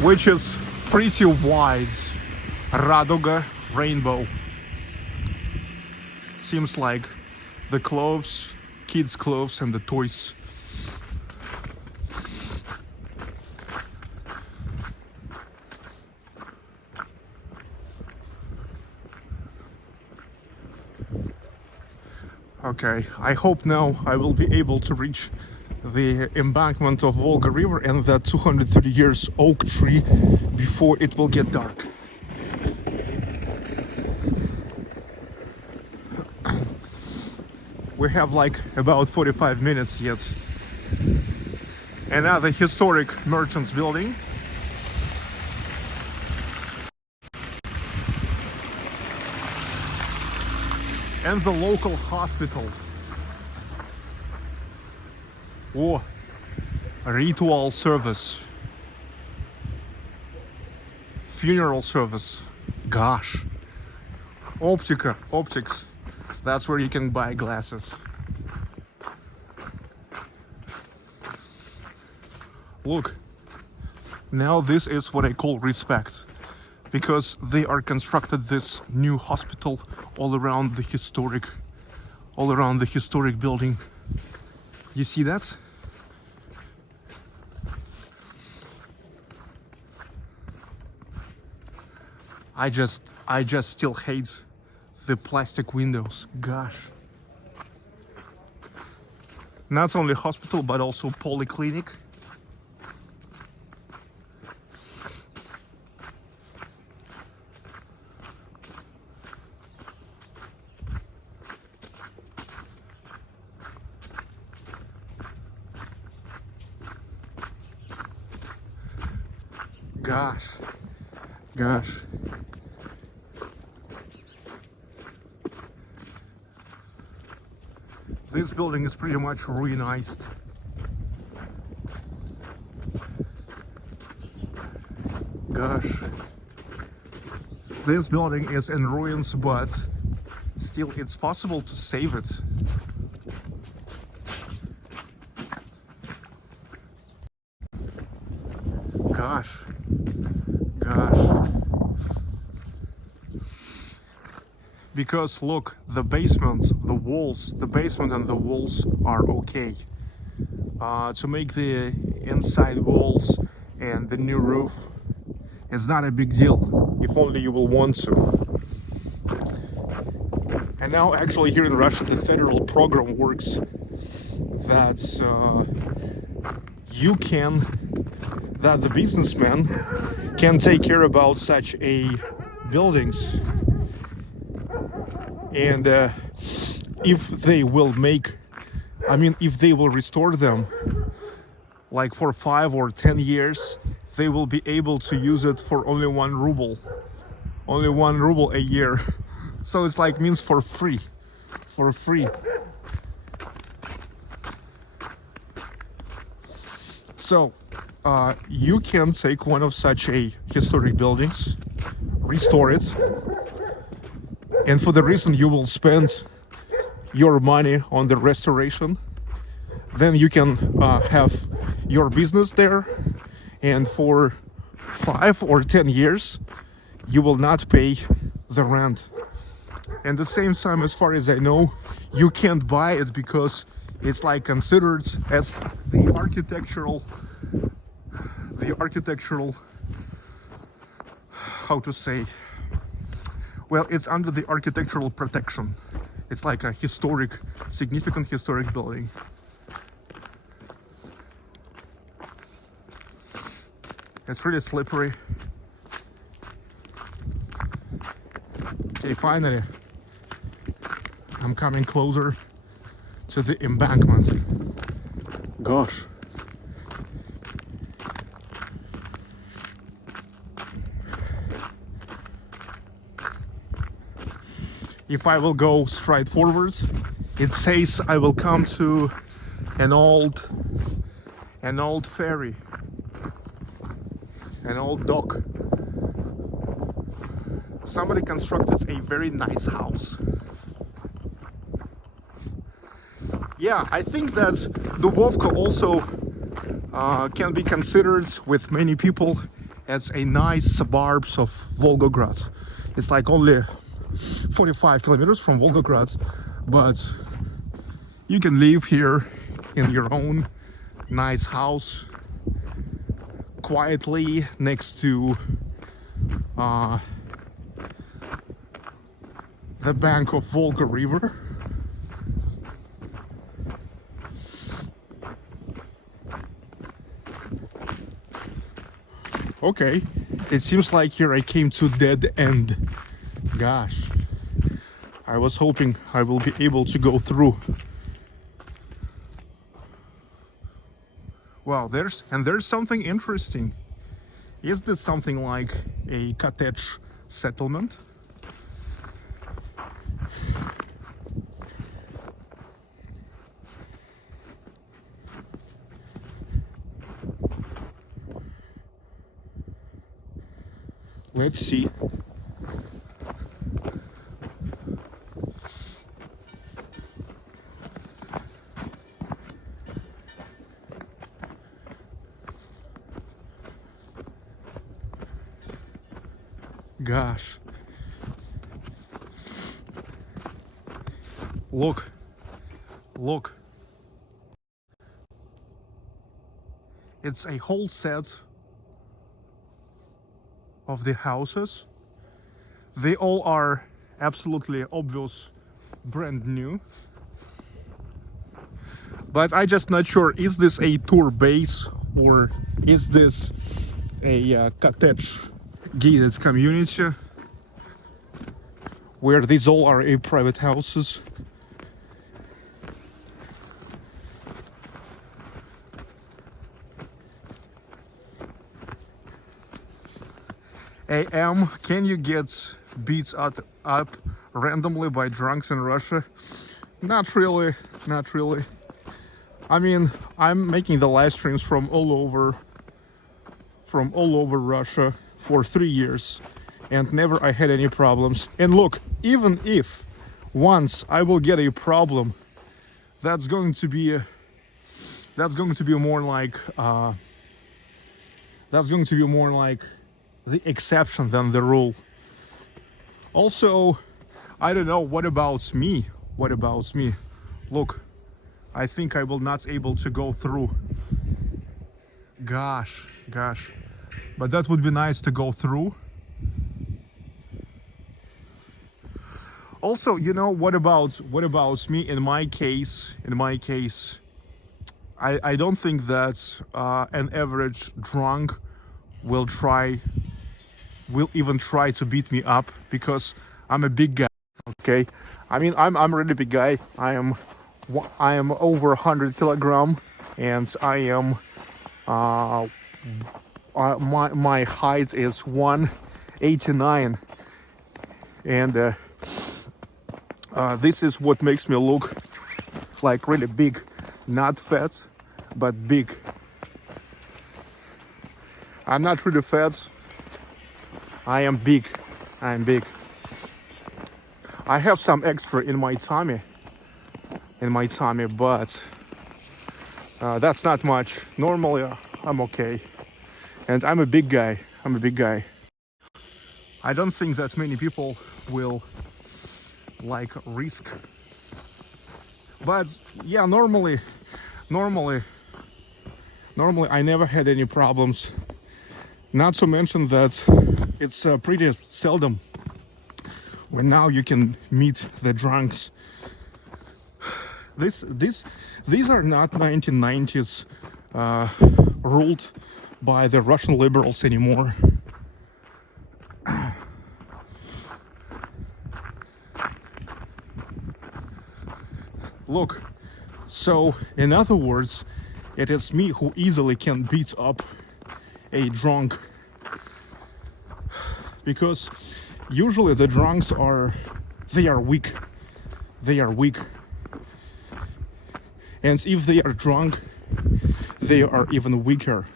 which is pretty wise. Raduga, rainbow. Seems like the clothes, kids' clothes and the toys. Okay, I hope now I will be able to reach the embankment of Volga River and that 230 years oak tree before it will get dark. We have like about 45 minutes yet, Another historic merchants building. And the local hospital. Oh, ritual service. Funeral service. Gosh. Optics. That's where you can buy glasses. Look, now this is what I call respect, because they are constructed this new hospital all around the historic building. You see that? I just still hate the plastic windows. Gosh. Not only hospital but also polyclinic. Gosh. This building is pretty much ruinized. Gosh. This building is in ruins, but still it's possible to save it. Gosh. Because look, the basement and the walls are okay. To make the inside walls and the new roof is not a big deal, if only you will want to. And now actually here in Russia the federal program works that the businessman can take care about such a buildings. And if they will restore them like for 5 or 10 years, they will be able to use it for only 1 ruble a year. So it's like means for free. So you can take one of such a historic buildings, restore it, and for the reason you will spend your money on the restoration, then you can have your business there, and for 5 or 10 years you will not pay the rent. And at the same time, as far as I know, you can't buy it because it's like considered as the architectural, how to say, well, it's under the architectural protection. It's like a significant historic building. It's really slippery. Okay, finally, I'm coming closer to the embankment. Gosh. If I will go straight forwards, it says I will come to an old ferry, an old dock. Somebody constructed a very nice house. Yeah, I think that Dubovka also can be considered with many people as a nice suburbs of Volgograd. It's like only 45 kilometers from Volgograd, but you can live here in your own nice house quietly next to the bank of Volga river. Okay, it seems like here I came to dead end. Gosh, I was hoping I will be able to go through. Wow, there's something interesting. Is this something like a cottage settlement? Let's see. Gosh. Look. Look. It's a whole set of the houses. They all are absolutely obvious brand new. But I just not sure, is this a tour base or is this a cottage gated community where these all are a private houses. AM, can you get beats up randomly by drunks in Russia? Not really, not really. I mean, I'm making the live streams from all over Russia for 3 years and never I had any problems. And look, even if once I will get a problem, that's going to be more like the exception than the rule. Also, I don't know, what about me? Look, I think I will not able to go through. Gosh, but that would be nice to go through. Also, you know, what about me? In my case, I don't think that an average drunk will even try to beat me up, because I'm a big guy. Okay, I mean, I'm a really big guy. I am over 100 kilogram, and I am my height is 189, and this is what makes me look like really big, not fat, but big. I'm not really fat. I am big. I have some extra in my tummy, but that's not much. Normally, I'm okay, and I'm a big guy. I don't think that many people will like risk, but yeah, normally I never had any problems. Not to mention that it's pretty seldom when now you can meet the drunks. These are not 1990s ruled by the Russian liberals anymore. Look, so in other words, it is me who easily can beat up a drunk, because usually the drunks are weak, and if they are drunk, they are even weaker.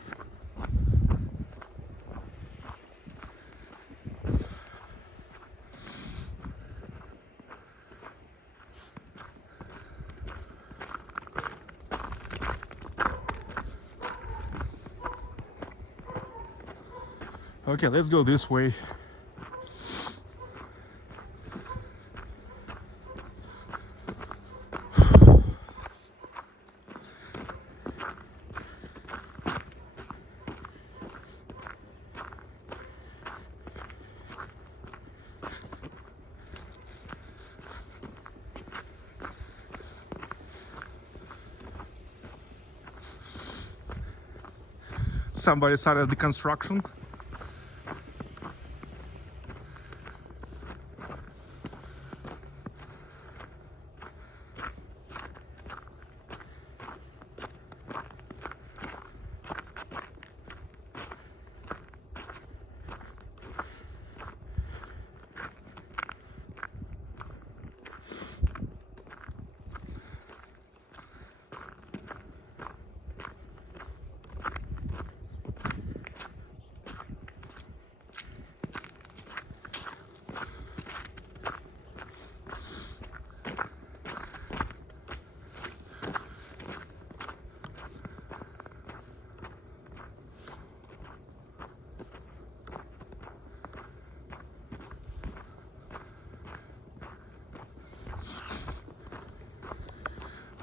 Okay, let's go this way. Somebody started the construction.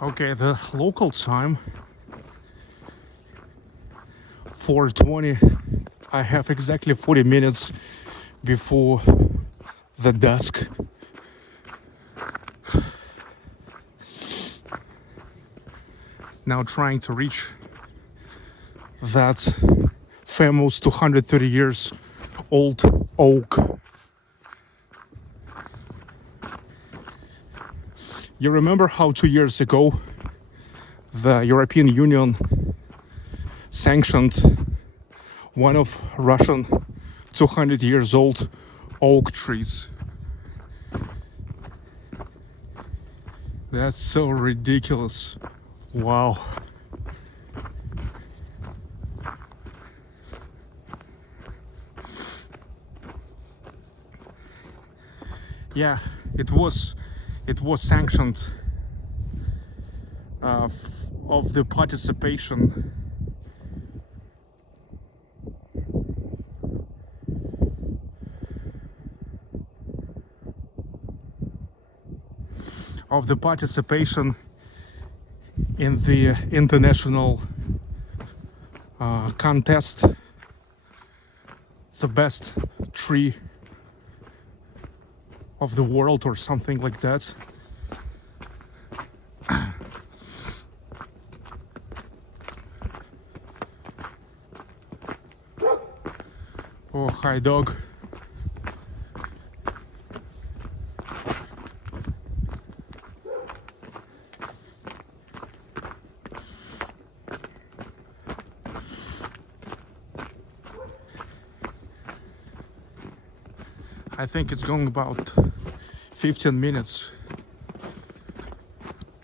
Okay, the local time 4:20. I have exactly 40 minutes before the dusk. Now trying to reach that famous 230 years old oak. You remember how 2 years ago the European Union sanctioned one of Russian 200 years old oak trees? That's so ridiculous. Wow. Yeah, it was sanctioned of the participation in the international contest, the best tree of the world or something like that. Oh, hi dog. I think it's going about 15 minutes.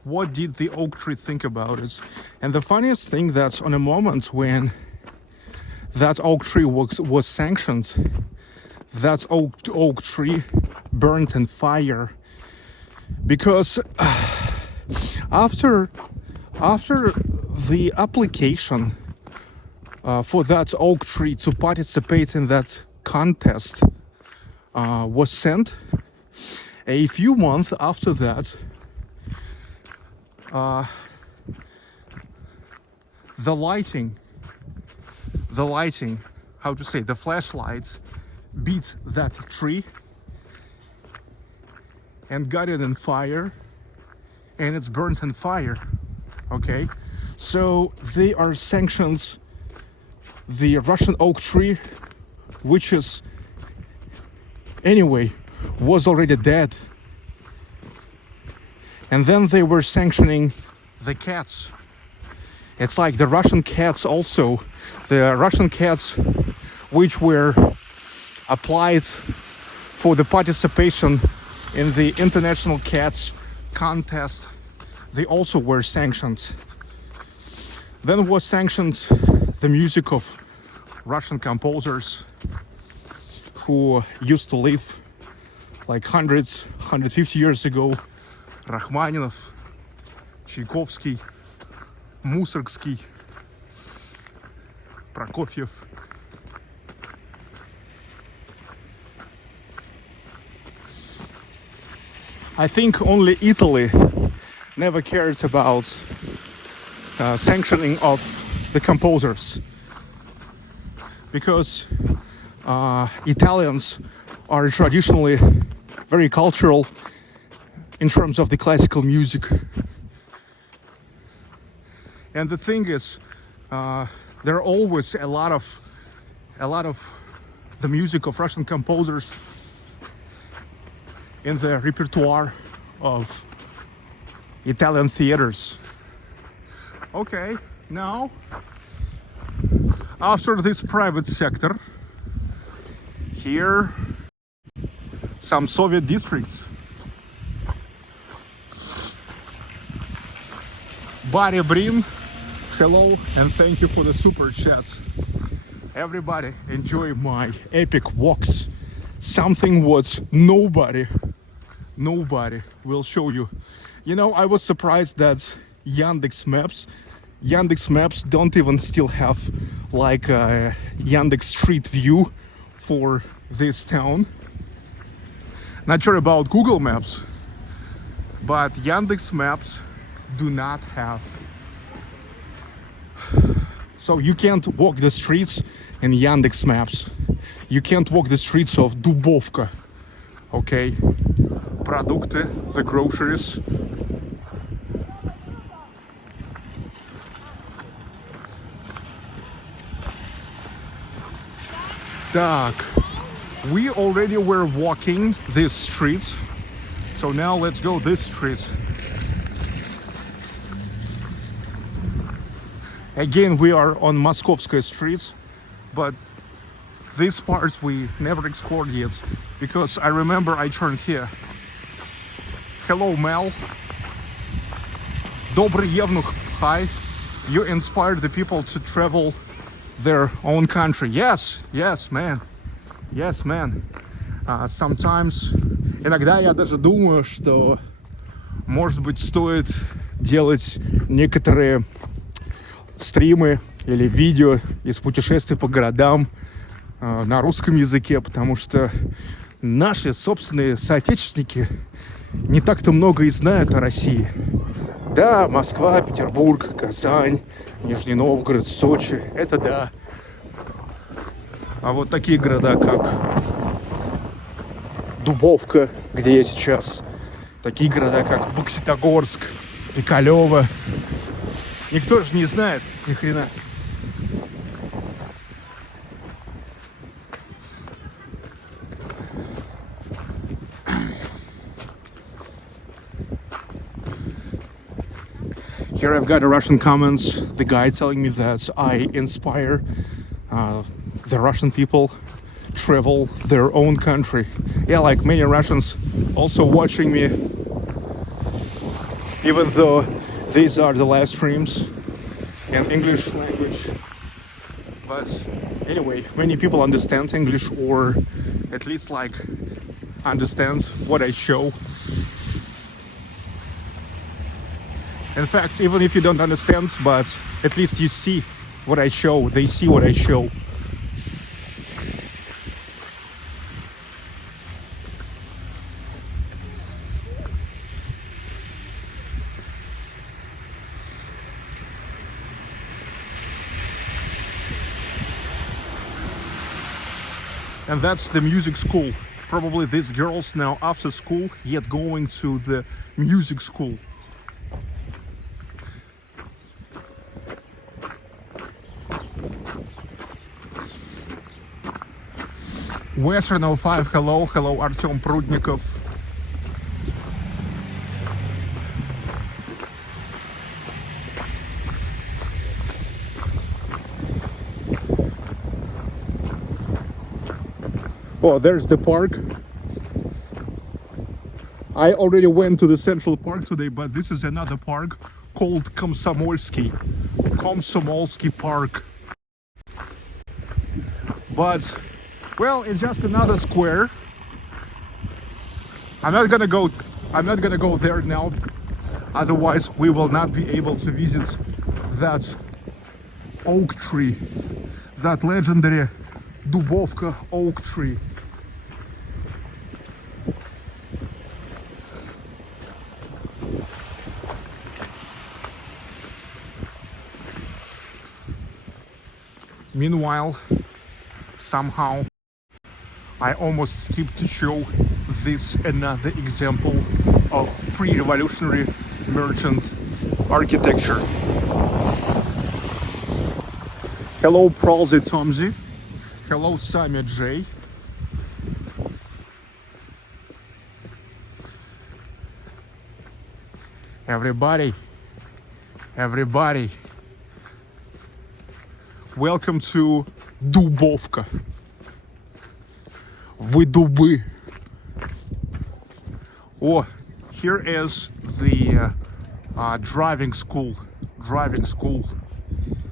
What did the oak tree think about it? And the funniest thing, that's on a moment when that oak tree was sanctioned, that oak tree burned in fire, because after the application for that oak tree to participate in that contest was sent, a few months after that, the lighting, how to say, the flashlights beat that tree and got it in fire, and it's burnt in fire. Okay, so they are sanctions the Russian oak tree, which is anyway was already dead, and then they were sanctioning the cats. It's like the Russian cats also, the Russian cats which were applied for the participation in the international cats contest, they also were sanctioned. Then was sanctioned the music of Russian composers who used to live like 150 years ago. Rachmaninoff, Tchaikovsky, Mussorgsky, Prokofiev. I think only Italy never cared about sanctioning of the composers, because Italians are traditionally very cultural in terms of the classical music. And the thing is, there are always a lot of the music of Russian composers in the repertoire of Italian theaters. Okay, now after this private sector, here some Soviet districts. Barry Brin, hello, and thank you for the super chats. Everybody enjoy my epic walks. Something what nobody will show you. You know, I was surprised that Yandex Maps don't even still have like a Yandex Street View for this town. Not sure about Google Maps, but Yandex Maps do not have. So you can't walk the streets in Yandex Maps. You can't walk the streets of Dubovka. Okay, продукты, the groceries. Так, we already were walking these streets, so now let's go these streets. Again, we are on Moskovskaya streets, but these parts we never explored yet, because I remember I turned here. Hello, Mel. Добрый Евнух. Hi. You inspired the people to travel their own country. Yes, yes, man. Yes, man. Sometimes, иногда я даже думаю, что, может быть, стоит делать некоторые стримы или видео из путешествий по городам на русском языке, потому что наши собственные соотечественники не так-то много и знают о России. Да, Москва, Петербург, Казань, Нижний Новгород, Сочи, это да. А вот такие города, как Дубовка, где я сейчас, такие города, как Бокситогорск, Пикалево, никто же не знает ни хрена. Here I've got a Russian comments, the guy telling me that I inspire the Russian people travel their own country. Yeah, like many Russians also watching me, even though these are the live streams in English language. But anyway, many people understand English, or at least like understand what I show. In fact, even if you don't understand, but at least you see what I show, they see what I show. And that's the music school. Probably these girls now after school yet going to the music school. Western 05, hello, hello, Artem Prudnikov. Oh, there's the park. I already went to the Central Park today, but this is another park called Komsomolsky Park. But well, it's just another square. I'm not gonna go there now. Otherwise, we will not be able to visit that oak tree, that legendary Dubovka oak tree. Meanwhile, somehow I almost skipped to show this another example of pre-revolutionary merchant architecture. Hello, Prolzy Tomzy. Hello, Samia J. Everybody, welcome to Dubovka. Вы дубы. Oh, here is the driving school.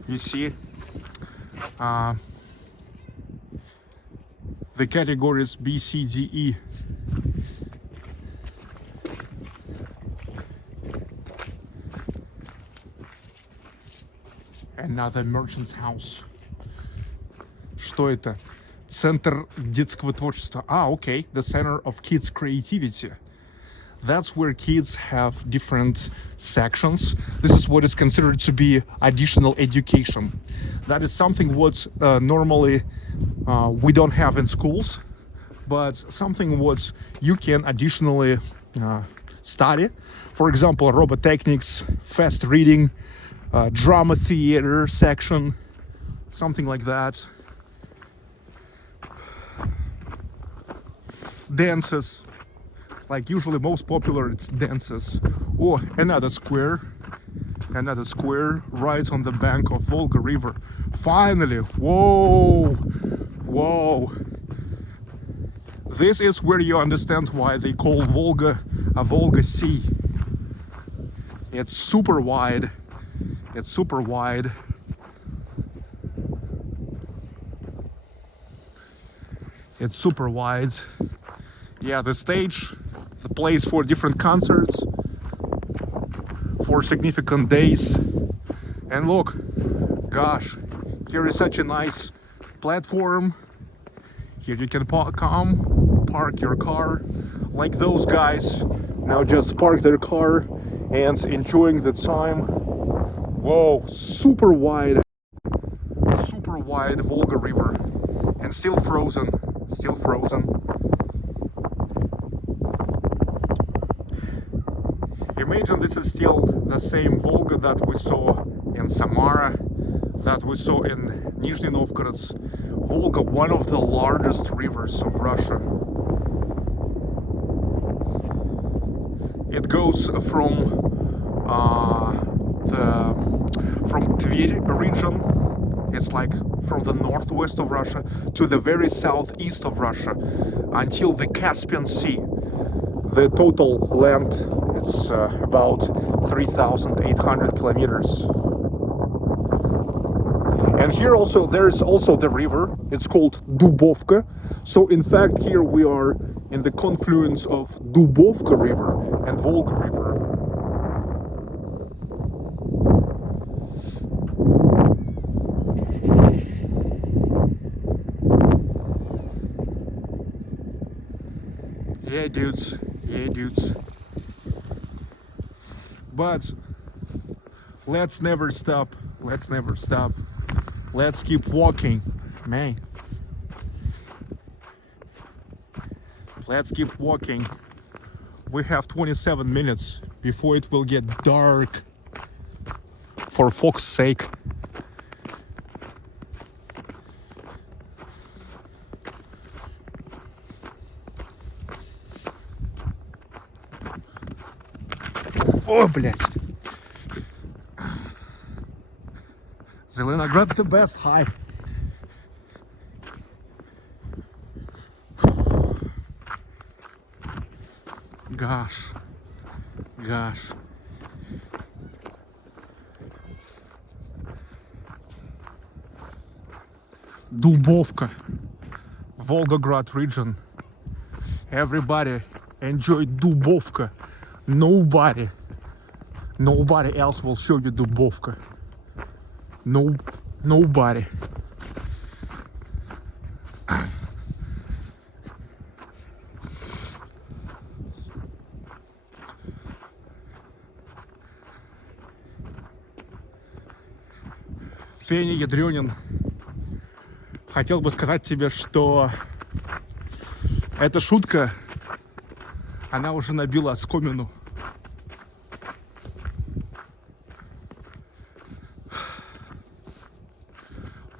You see, the categories B, C, D, E. Another merchant's house. Что это? Центр детского творчества. Окей. The Center of Kids Creativity. That's where kids have different sections. This is what is considered to be additional education. That is something what normally we don't have in schools, but something what you can additionally study. For example, robotechnics, fast reading, drama theater section, something like that. Dances, like usually most popular it's dances. Oh, another square right on the bank of Volga River. Finally, whoa, whoa. This is where you understand why they call Volga a Volga Sea. It's super wide. It's super wide. It's super wide. Yeah, the stage, the place for different concerts, for significant days. And look, gosh, here is such a nice platform. Here you can come, park your car, like those guys now just park their car and enjoying the time. Whoa, super wide Volga River, and still frozen. Imagine this is still the same Volga that we saw in Samara, that we saw in Nizhny Novgorod. Volga, one of the largest rivers of Russia. It goes from Tver region. It's like from the northwest of Russia to the very southeast of Russia until the Caspian Sea. The total length is about 3,800 kilometers. And here also there's also the river. It's called Dubovka. So in fact here we are in the confluence of Dubovka River and Volga River. Yeah, dudes. But let's never stop. Let's keep walking, man. Let's keep walking. We have 27 minutes before it will get dark. For fuck's sake. О, блядь. Zelenograd the best hike. Gosh. Dubovka, Volgograd region. Everybody enjoy Dubovka. Nobody else will show you Dubovka. Nobody. Феня Ядрёнин, хотел бы сказать тебе, что эта шутка, она уже набила оскомину.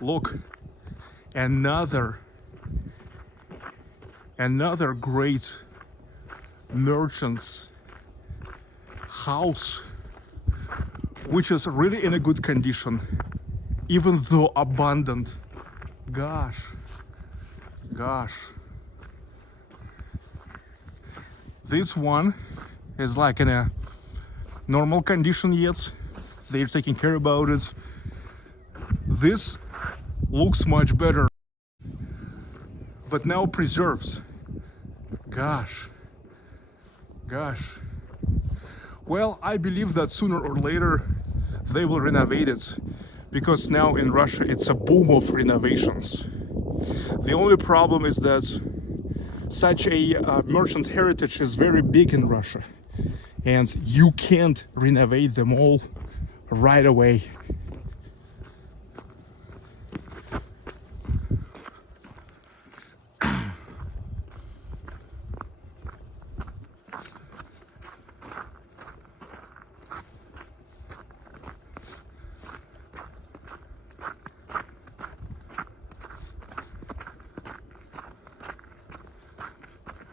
Look, another great merchant's house, which is really in a good condition, even though abandoned. Gosh. This one is like in a normal condition yet. They're taking care about it. This looks much better, but now preserves. Gosh. Well, I believe that sooner or later they will renovate it, because now in Russia it's a boom of renovations. The only problem is that such a merchant heritage is very big in Russia, and you can't renovate them all right away.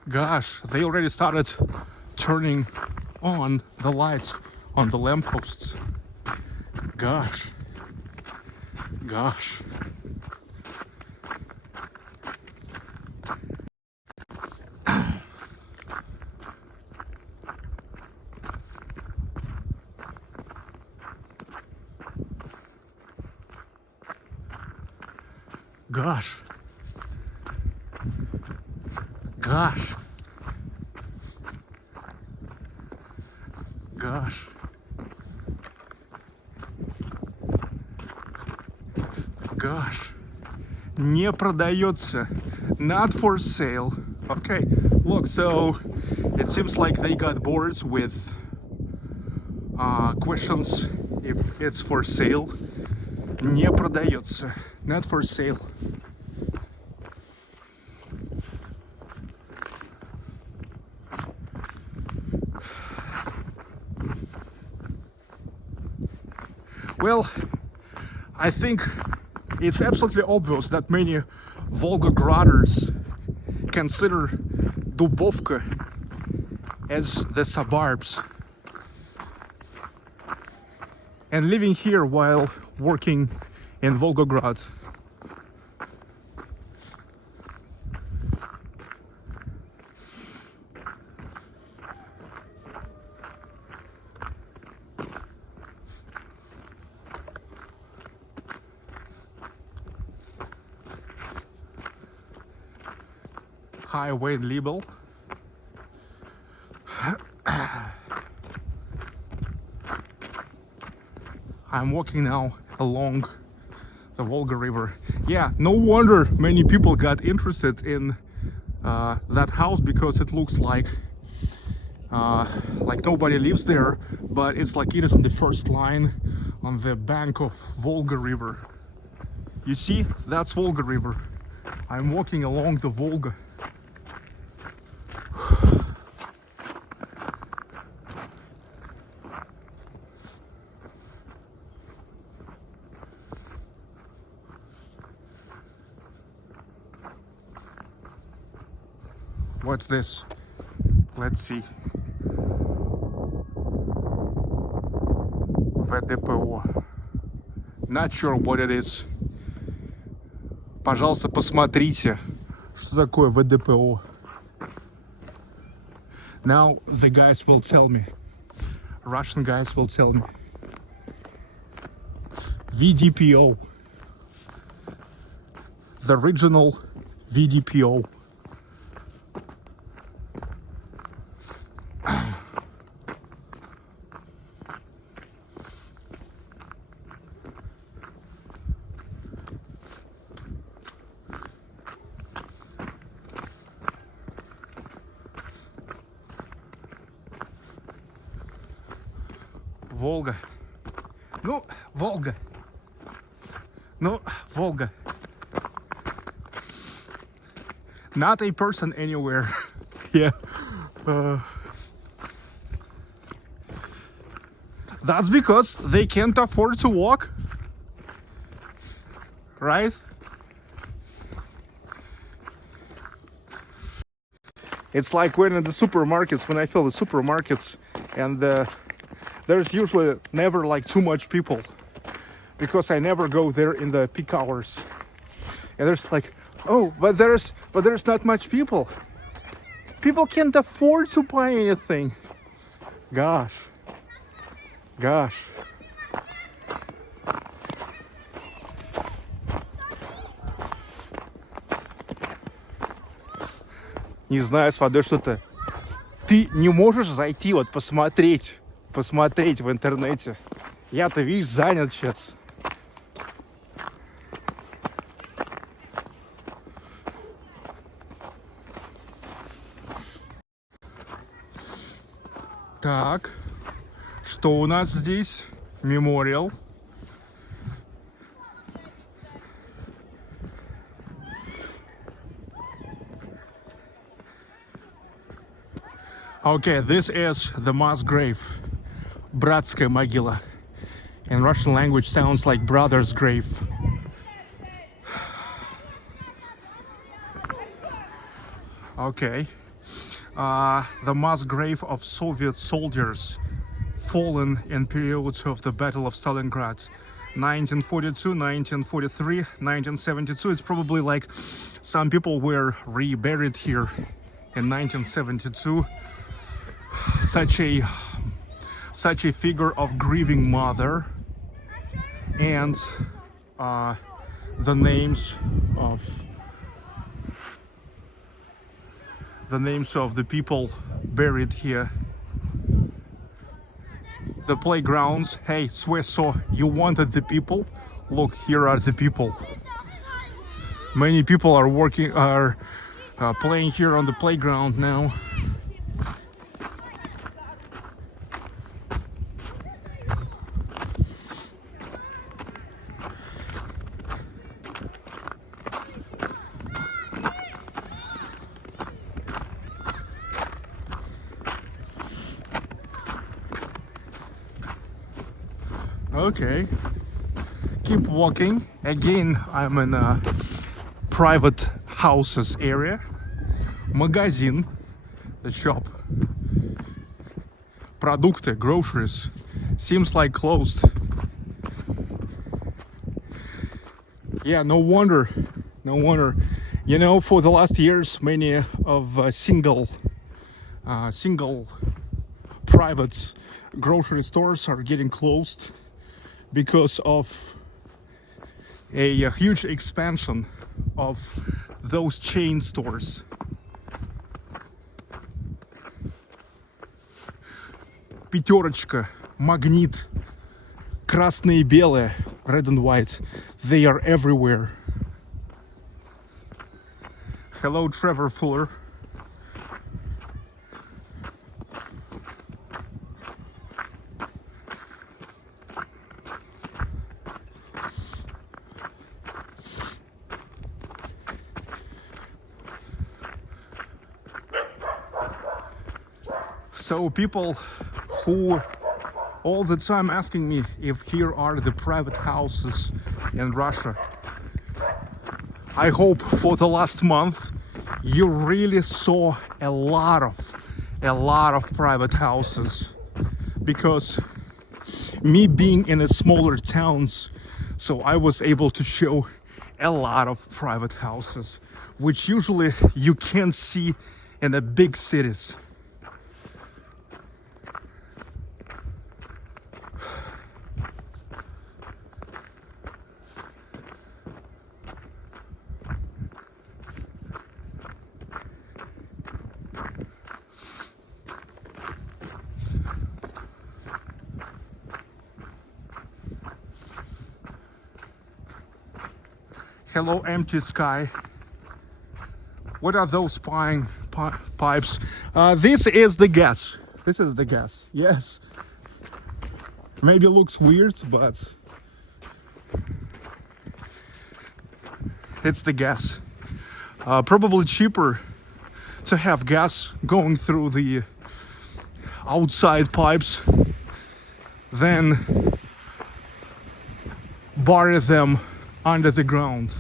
Gosh, they already started turning on the lights on the lampposts. Gosh. Gosh. Gosh. Gosh. Gosh. Gosh. Не продается. Not for sale. Okay, look, so it seems like they got bored with questions if it's for sale. Не продается. Not for sale. Well, I think it's absolutely obvious that many Volgograders consider Dubovka as the suburbs, and living here while working in Volgograd. Highway label. I'm walking now along the Volga River. Yeah, no wonder many people got interested in that house, because it looks like nobody lives there, but it's like it is on the first line on the bank of Volga River. You see, that's Volga River. I'm walking along the Volga. What's this? Let's see. ВДПО. Not sure what it is. Пожалуйста, посмотрите, что такое ВДПО. Now the guys will tell me. Russian guys will tell me. VDPO. The original VDPO. Volga. No, Volga. No, Volga. Not a person anywhere. Yeah. That's because they can't afford to walk. Right? It's like when in the supermarkets, when I fill the supermarkets, and there's usually never like too much people, because I never go there in the peak hours. And there's like, oh, but there's not much people. People can't afford to buy anything. Gosh. Не знаю, с водой что-то. Ты не можешь зайти вот посмотреть в интернете. Я-то, видишь, занят сейчас. Так, что у нас здесь? Мемориал. Okay, this is the mass grave. Bratskaya могила. In Russian language sounds like brother's grave. Okay. The mass grave of Soviet soldiers fallen in periods of the Battle of Stalingrad. 1942, 1943, 1972. It's probably like some people were reburied here in 1972. Such a figure of grieving mother, and the names of the people buried here. The playgrounds. Hey, Sweso, you wanted the people? Look, here are the people. Many people are playing here on the playground now. Okay, keep walking. Again, I'm in a private houses area. Magazine, the shop. Продукты, groceries. Seems like closed. Yeah, no wonder. You know, for the last years, many of single private grocery stores are getting closed because of a huge expansion of those chain stores. Пятерочка, Магнит, красные и белые, red and white, they are everywhere. Hello, Trevor Fuller. So people who all the time asking me if here are the private houses in Russia. I hope for the last month you really saw a lot of private houses, because me being in a smaller towns, so I was able to show a lot of private houses, which usually you can't see in the big cities. Hello, empty sky. What are those pipes? This is the gas. This is the gas. Yes. Maybe looks weird, but it's the gas. Probably cheaper to have gas going through the outside pipes than bury them under the ground.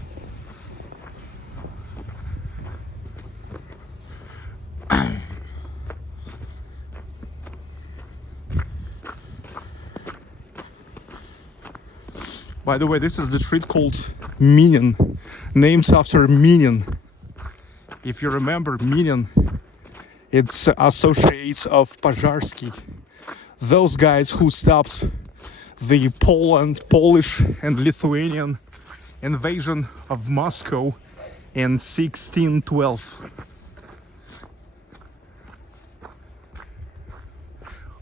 By the way, this is the street called Minin, names after Minin. If you remember Minin, it's associates of Požarsky, those guys who stopped the Polish and Lithuanian invasion of Moscow in 1612.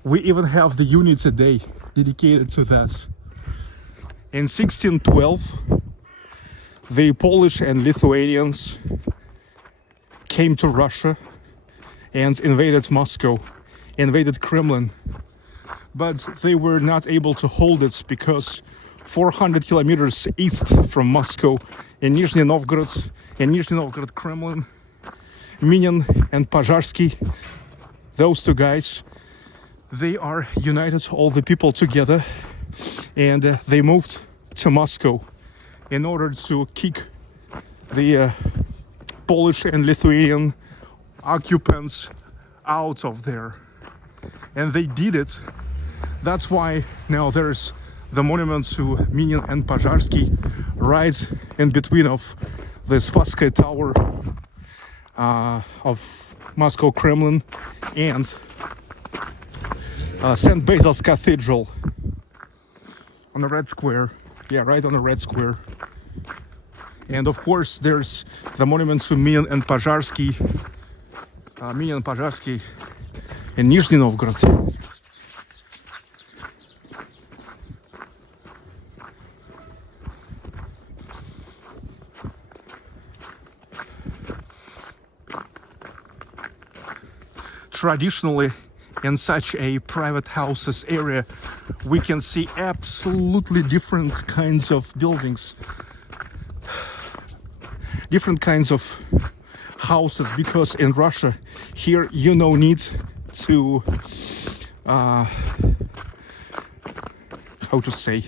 We even have the Unity Day dedicated to that. In 1612, the Polish and Lithuanians came to Russia and invaded Moscow invaded Kremlin, but they were not able to hold it because 400 kilometers east from Moscow, in Nizhny Novgorod Kremlin, Minin and Pozharsky, those two guys, they are united, all the people together, and they moved to Moscow in order to kick the Polish and Lithuanian occupants out of there. And they did it. That's why now there's the monument to Minin and Pozharsky right in between of the Spasskaya Tower of Moscow Kremlin and St. Basil's Cathedral on the Red Square. Yeah, right on the Red Square. And of course there's the monument to Minin and Pozharsky in Nizhny Novgorod. Traditionally, in such a private houses area, we can see absolutely different kinds of buildings, different kinds of houses, because in Russia here you no need to how to say,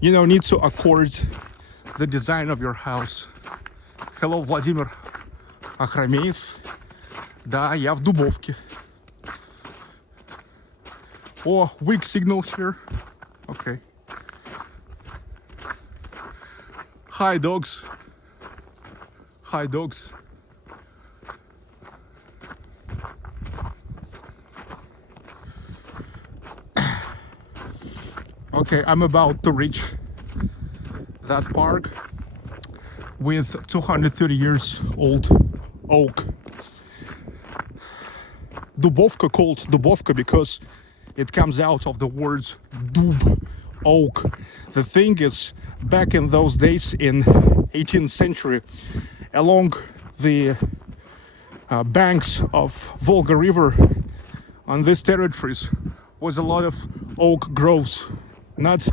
you no need to accord the design of your house. Hello, Vladimir Ахрамеев. Да, я в Дубовке. Oh, weak signal here. Okay. Hi, dogs. Hi, dogs. Okay, I'm about to reach that park with 230 years old oak. Dubovka, called Dubovka because it comes out of the words dub, oak. The thing is, back in those days in 18th century, along the banks of Volga River on these territories was a lot of oak groves. Not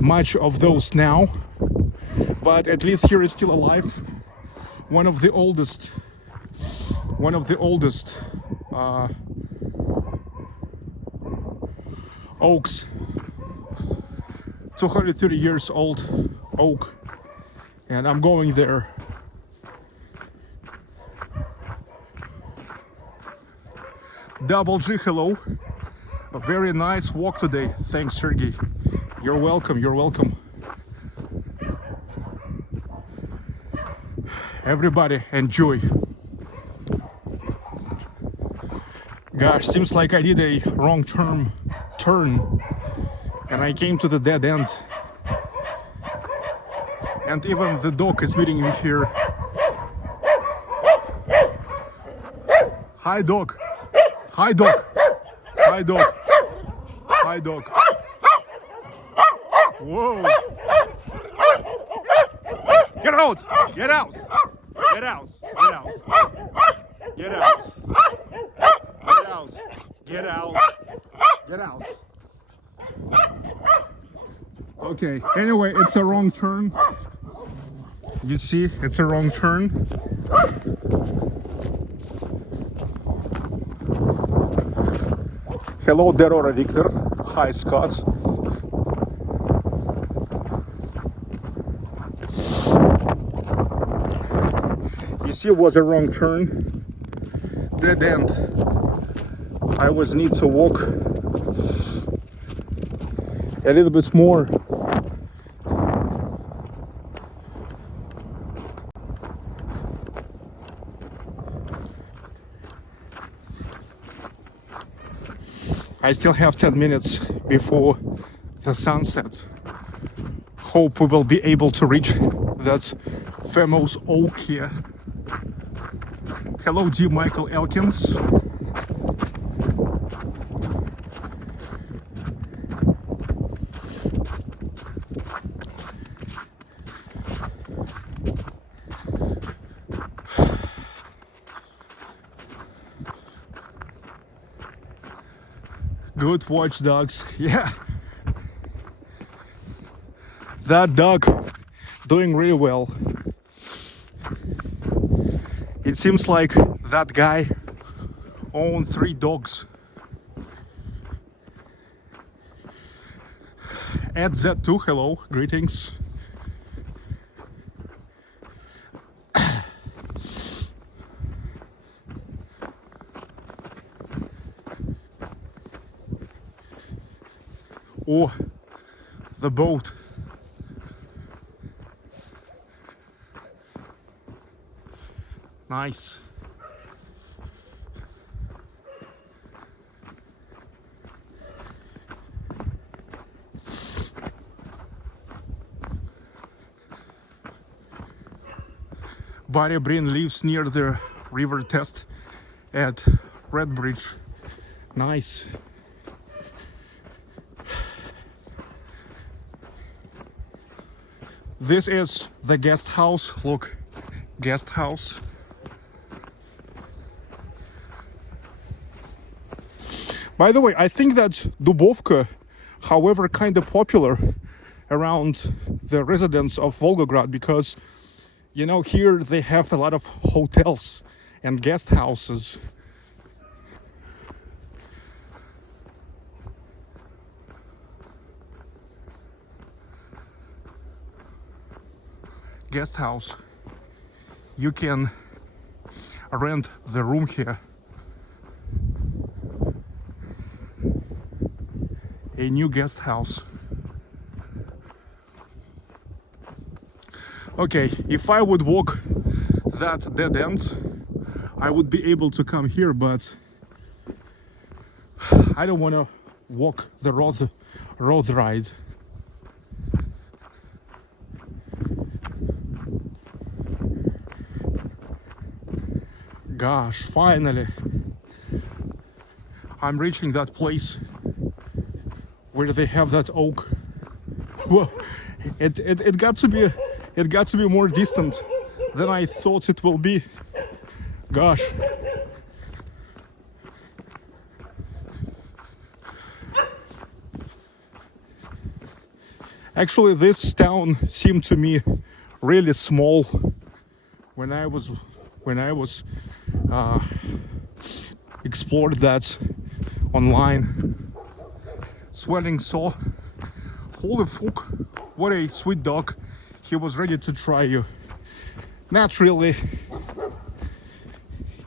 much of those now, but at least here is still alive. One of the oldest oaks, 230 years old oak, and I'm going there. Double G, hello. A very nice walk today. Thanks, Sergey. You're welcome, you're welcome. Everybody enjoy. Gosh, seems like I did a wrong turn and I came to the dead end. And even the dog is meeting me here. Hi, dog. Hi, dog. Hi, dog. Hi, dog. Whoa. Get out! Get out! Get out! Get out! Get out! Get out! Get out! Get out! Okay, anyway, it's a wrong turn. You see, it's a wrong turn. Hello, Derora Victor. Hi, Scott. You see, it was a wrong turn. Dead end. I was need to walk a little bit more. I still have 10 minutes before the sunset. Hope we will be able to reach that famous oak here. Hello, G. Michael Elkins. Good watchdogs. Yeah. That dog doing really well. It seems like that guy owned 3 dogs. At Z2, hello, greetings. Oh, the boat. Nice. Barry Brin lives near the river test at Redbridge. Nice. This is the guest house. Look, guest house. By the way, I think that Dubovka, however, kind of popular around the residents of Volgograd, because, you know, here they have a lot of hotels and guest houses. Guest house. You can rent the room here. A new guest house. Okay, if I would walk that dead end, I would be able to come here, but I don't want to walk the road ride. Gosh, finally I'm reaching that place where they have that oak. Well, it got to be more distant than I thought it will be. Gosh. Actually, this town seemed to me really small when I was explored that online. Swelling saw. Holy fuck, what a sweet dog. He was ready to try you. Not really.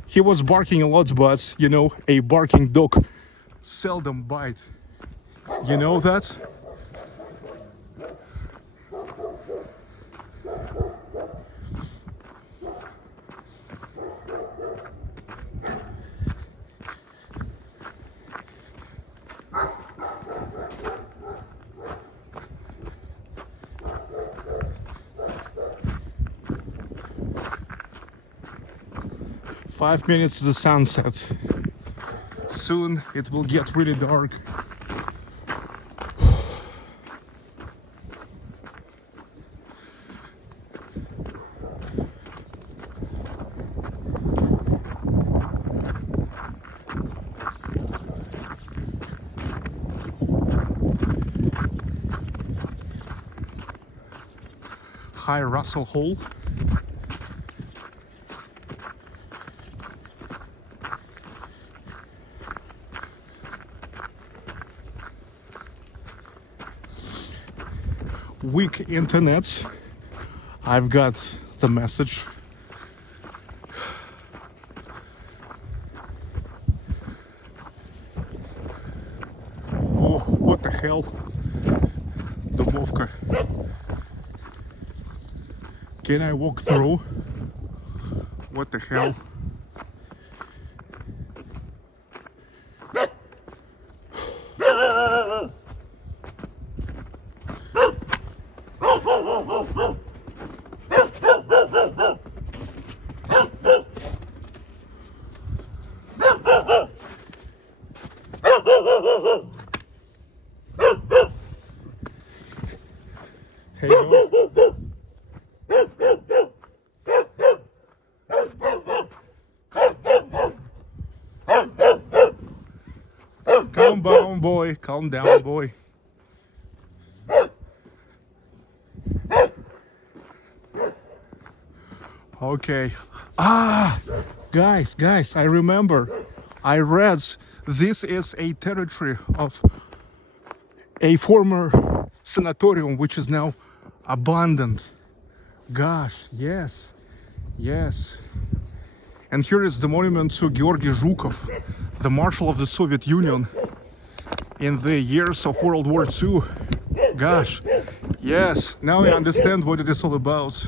He was barking a lot, but you know, a barking dog seldom bite. You know that? Five minutes to the sunset. Soon it will get really dark. High Russell Hole. Weak internet. I've got the message. Oh, what the hell? Dubovka. Can I walk through? What the hell? Hey, dog. Come on, boy. boy. Calm down, boy. Okay. Guys, I remember. I read this is a territory of a former sanatorium, which is now abandoned. Gosh, yes. And here is the monument to Georgy Zhukov, the Marshal of the Soviet Union in the years of World War II. Gosh, yes, now I understand what it is all about.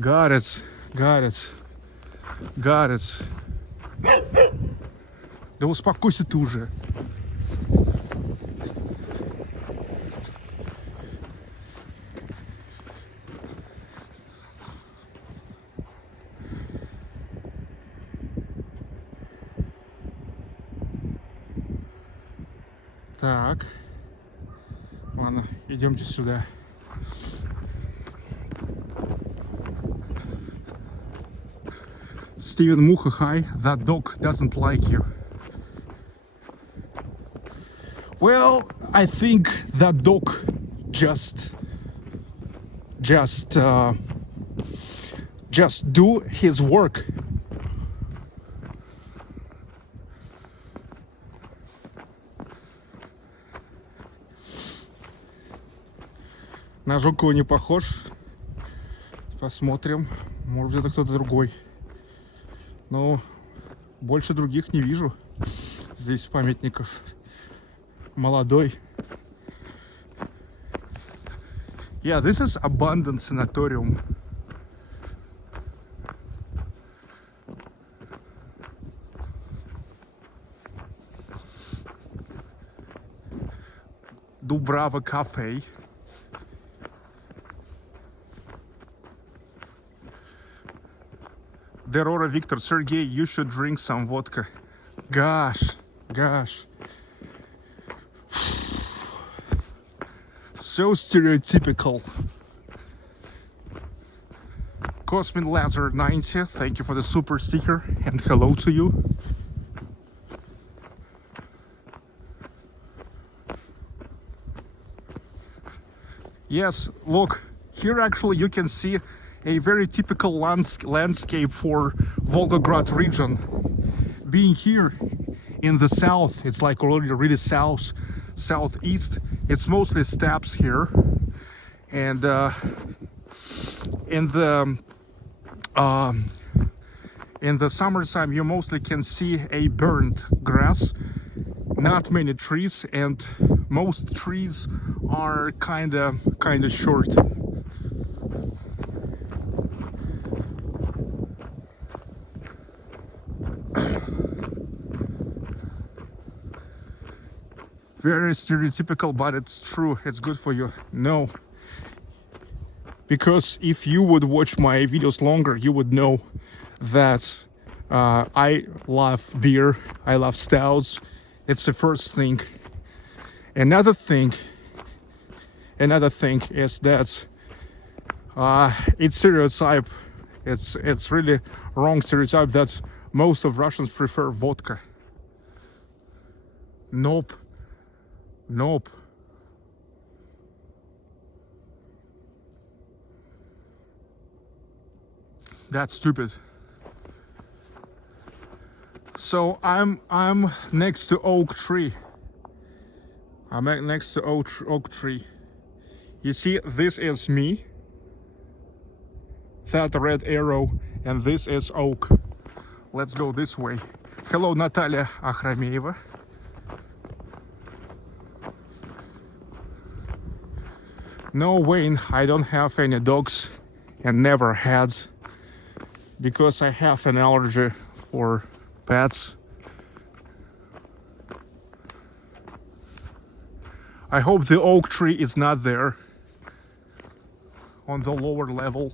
Got it. Да успокойся ты уже. Так, ладно, идемте сюда. Steven Mucha, hi, that dog doesn't like you. Well, I think that dog just do his work. На Жукова не похож. Посмотрим. Может быть, это кто-то другой. Но больше других не вижу. Здесь памятников. Молодой. Yeah, this is abandoned sanatorium. Dubovka cafe. Derora Victor, Sergey, you should drink some vodka. Gosh. So stereotypical. Cosmin Lazar 90, thank you for the super sticker and hello to you. Yes, look, here actually you can see a very typical landscape for Volgograd region. Being here in the south, it's like already really southeast. It's mostly steppes here, and in the summertime you mostly can see a burnt grass, not many trees, and most trees are kinda short. Very stereotypical, but it's true. It's good for you. No, because if you would watch my videos longer, you would know that I love beer. I love stouts. It's the first thing. Another thing is that it's stereotype. It's really wrong stereotype that most of Russians prefer vodka. Nope. That's stupid. So I'm next to oak tree. I'm next to oak tree. You see, this is me. That red arrow, and this is oak. Let's go this way. Hello, Natalia Akhrameeva. No, Wayne, I don't have any dogs and never had, because I have an allergy for pets. I hope the oak tree is not there on the lower level.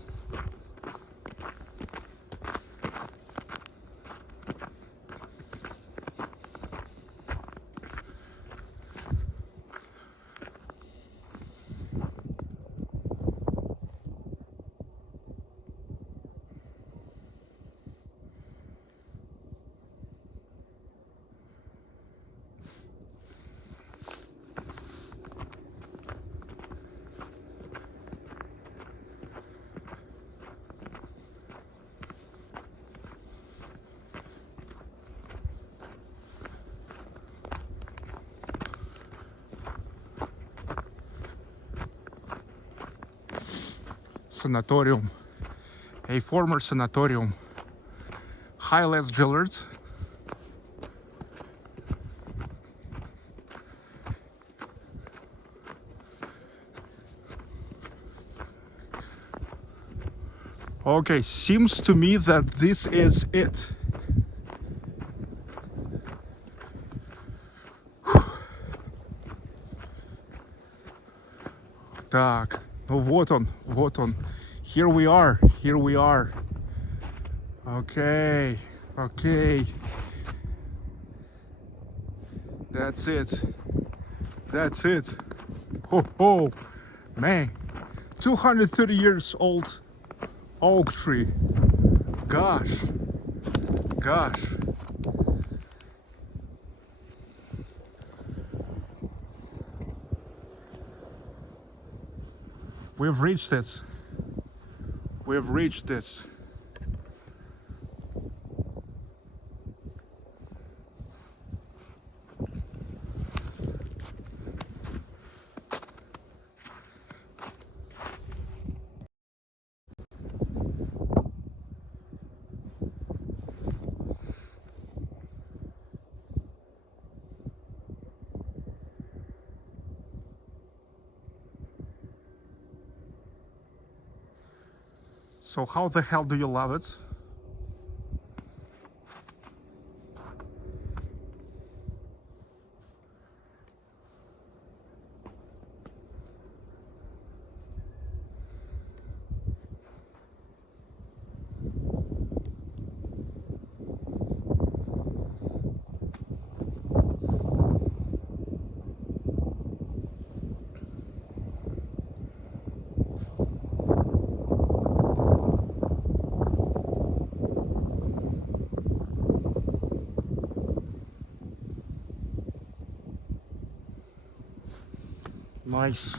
Sanatorium, a former sanatorium. Hi, Les Gillard. Okay, seems to me that this is it. Так, ну вот он. Here we are. Okay. That's it. Ho, man. 230 years old oak tree. Gosh. We've reached it. So how the hell do you love it? Nice.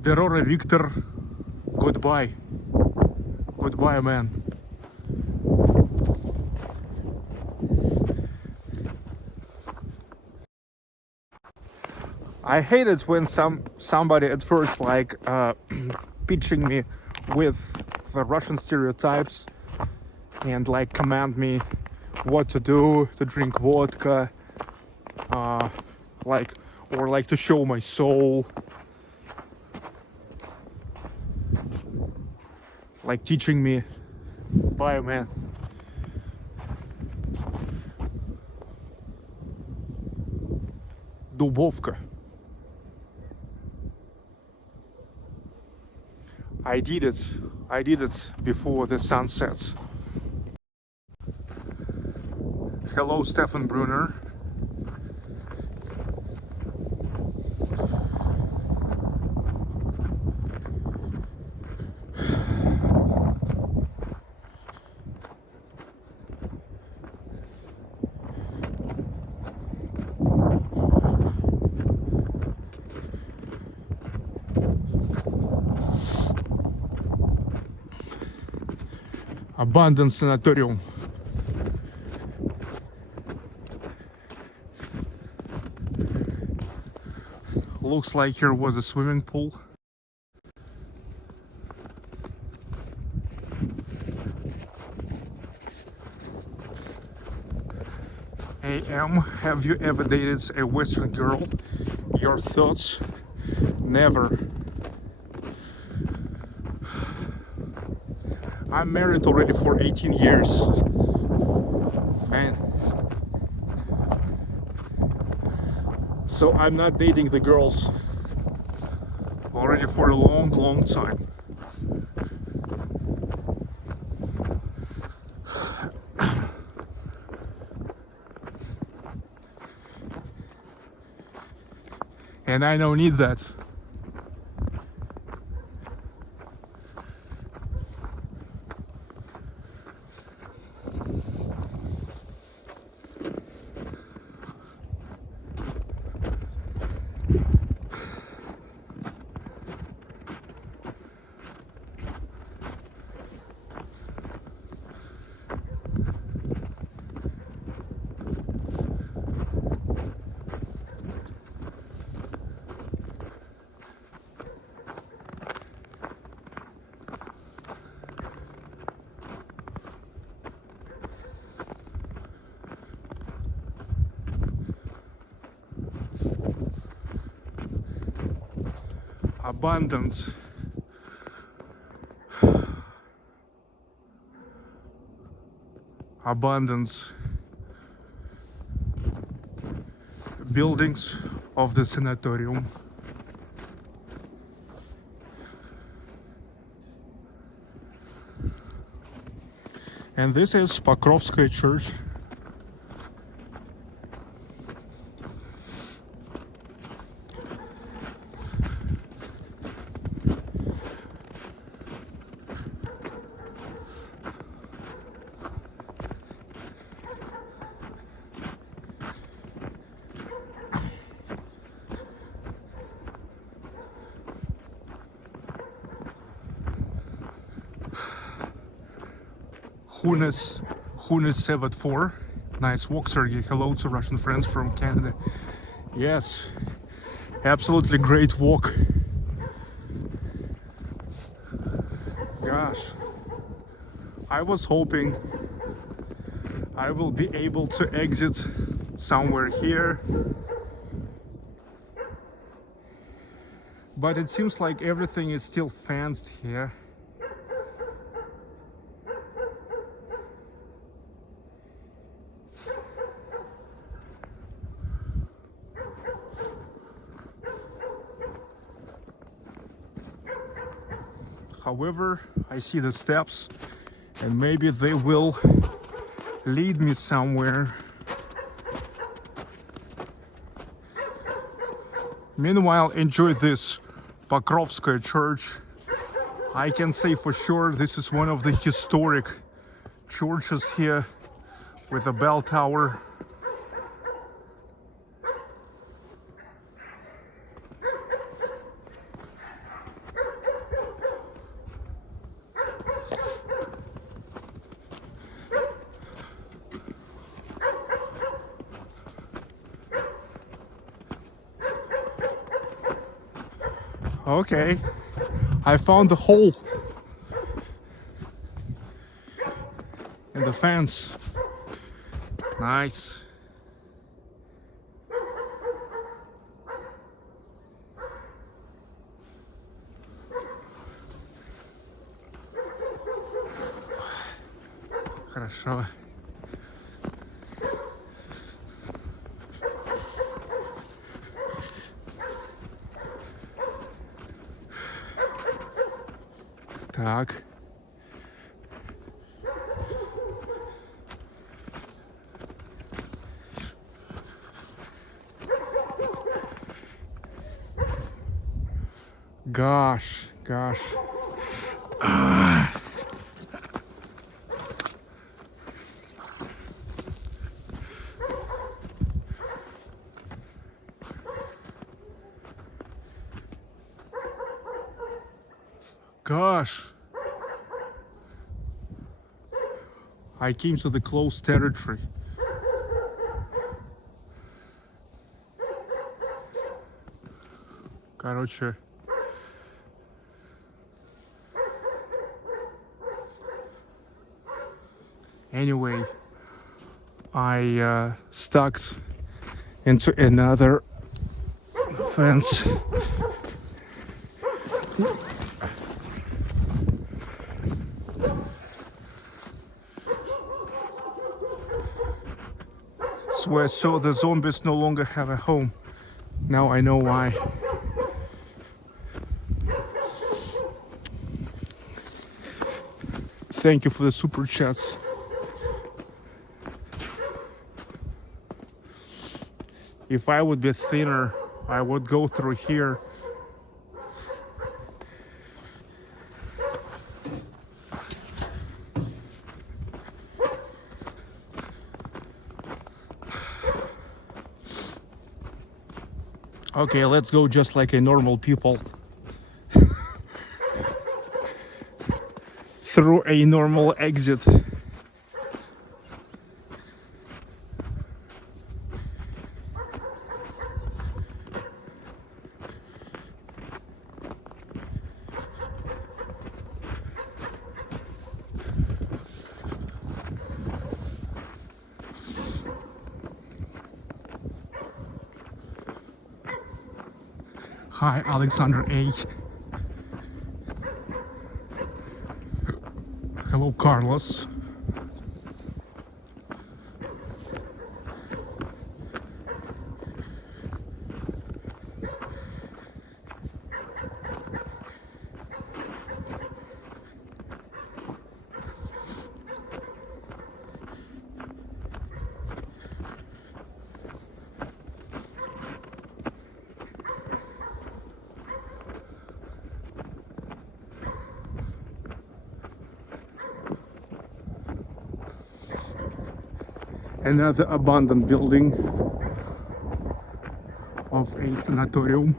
Derora Victor, goodbye, man. I hate it when somebody at first like pitching me with the Russian stereotypes and like command me what to do, to drink vodka, like to show my soul, like teaching me. Bye, man. Dubovka. I did it before the sun sets. Hello, Stefan Brunner. Abandoned Sanatorium. Looks like here was a swimming pool. AM, have you ever dated a Western girl? Your thoughts? Never. I'm married already for 18 years. Man. So I'm not dating the girls already for a long time. And I don't need that. abundance. Abundance buildings of the Sanatorium. And this is Pokrovskaya Church. Hunes 74. Nice walk, Sergey. Hello to Russian friends from Canada. Yes, absolutely great walk. Gosh, I was hoping I will be able to exit somewhere here, but it seems like everything is still fenced here. However, I see the steps and maybe they will lead me somewhere. Meanwhile, enjoy this Pokrovskaya Church. I can say for sure this is one of the historic churches here with a bell tower. Okay, I found the hole in the fence. Nice. Хорошо. Так. Gosh. Gosh. I came to the closed territory. Короче. Anyway, I stuck into another fence. So the zombies no longer have a home. Now I know why. Thank you for the super chats. If I would be thinner, I would go through here. Okay, let's go just like a normal people. Through a normal exit. Hi, Alexander A. Hello, Carlos. Another abandoned building of a sanatorium.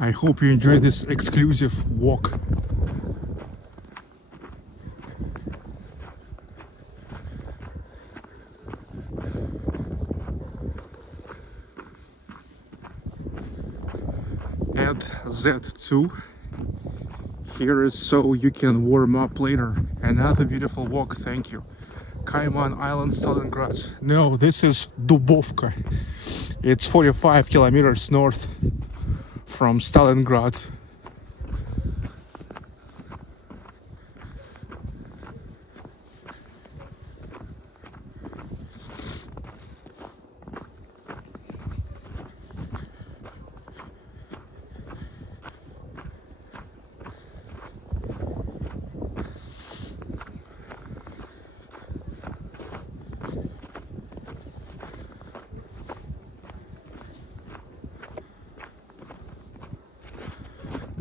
I hope you enjoy this exclusive walk. At Z2. Here is so you can warm up later. Another beautiful walk, thank you. Cayman Island, Stalingrad. No, this is Dubovka. It's 45 kilometers north from Stalingrad.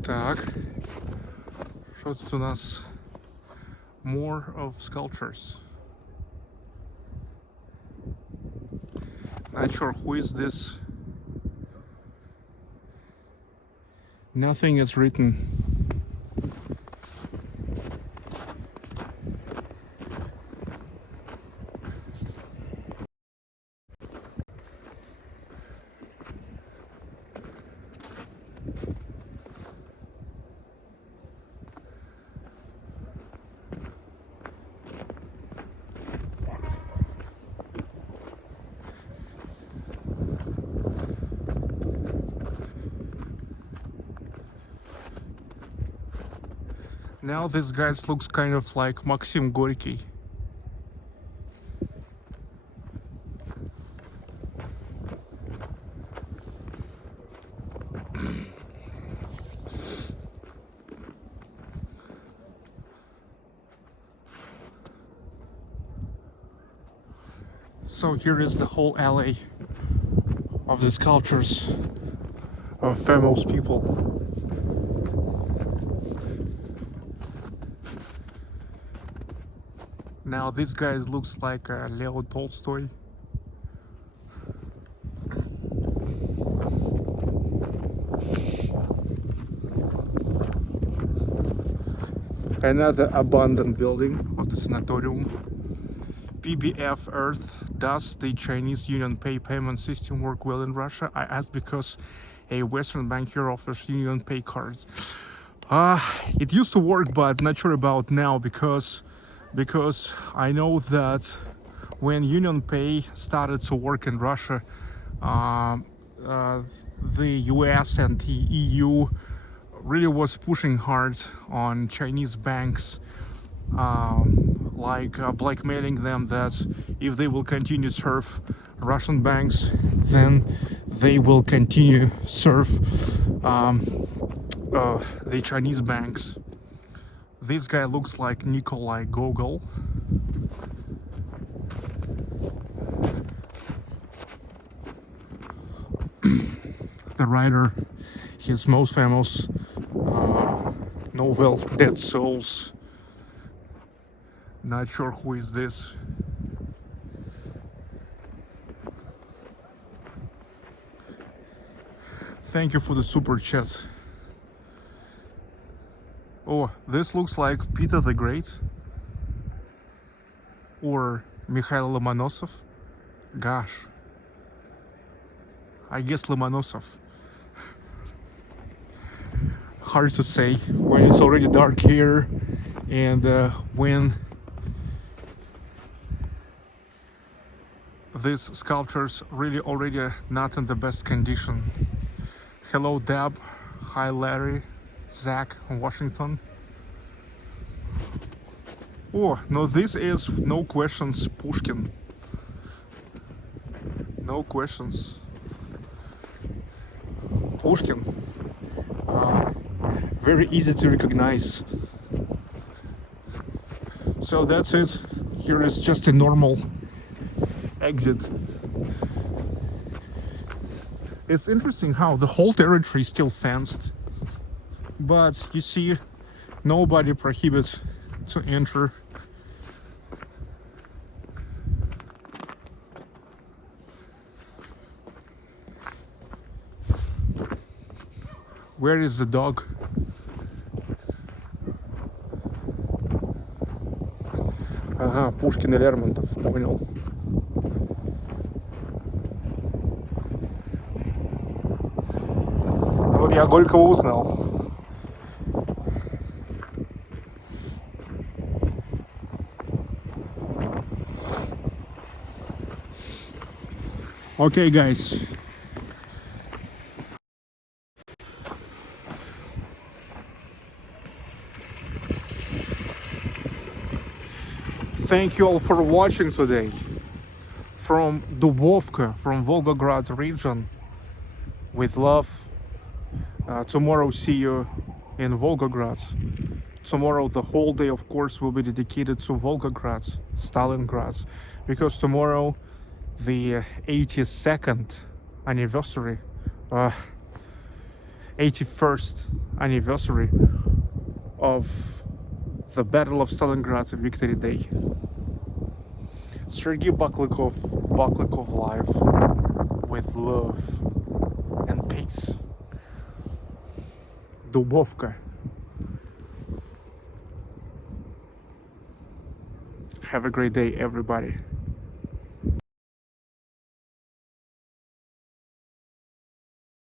Так, що тут у нас? More of sculptures. Not sure who is this. Nothing is written. Now this guy looks kind of like Maxim Gorky. So here is the whole alley of the sculptures of famous people. Now this guy looks like Leo Tolstoy. Another abandoned building of the Sanatorium. PBF Earth, does the Chinese Union Pay payment system work well in Russia? I asked because a Western bank here offers Union Pay cards. It used to work, but not sure about now because I know that when Union Pay started to work in Russia, the US and the EU really was pushing hard on Chinese banks, blackmailing them that if they will continue to serve Russian banks, then they will continue serve the Chinese banks. This guy looks like Nikolai Gogol. The writer, his most famous novel, Dead Souls. Not sure who is this. Thank you for the super chat. Oh, this looks like Peter the Great or Mikhail Lomonosov. Gosh, I guess Lomonosov. Hard to say when it's already dark here, and when these sculptures really already not in the best condition. Hello Deb, hi Larry, Zach in Washington. Oh, no, this is no questions Pushkin. No questions. Pushkin. Very easy to recognize. So that's it. Here is just a normal exit. It's interesting how the whole territory is still fenced, but you see, nobody prohibits to enter. Where is the dog? Ага, Пушкин и Лермонтов, понял. Вот я Горького узнал. Okay, guys. Thank you all for watching today. From Dubovka, from Volgograd region. With love. Tomorrow see you in Volgograd. Tomorrow the whole day, of course, will be dedicated to Volgograd, Stalingrad, because tomorrow the 82nd anniversary, 81st anniversary of the Battle of Stalingrad, Victory Day. Sergey Baklikov Live, with love and peace. Dubovka. Have a great day, everybody.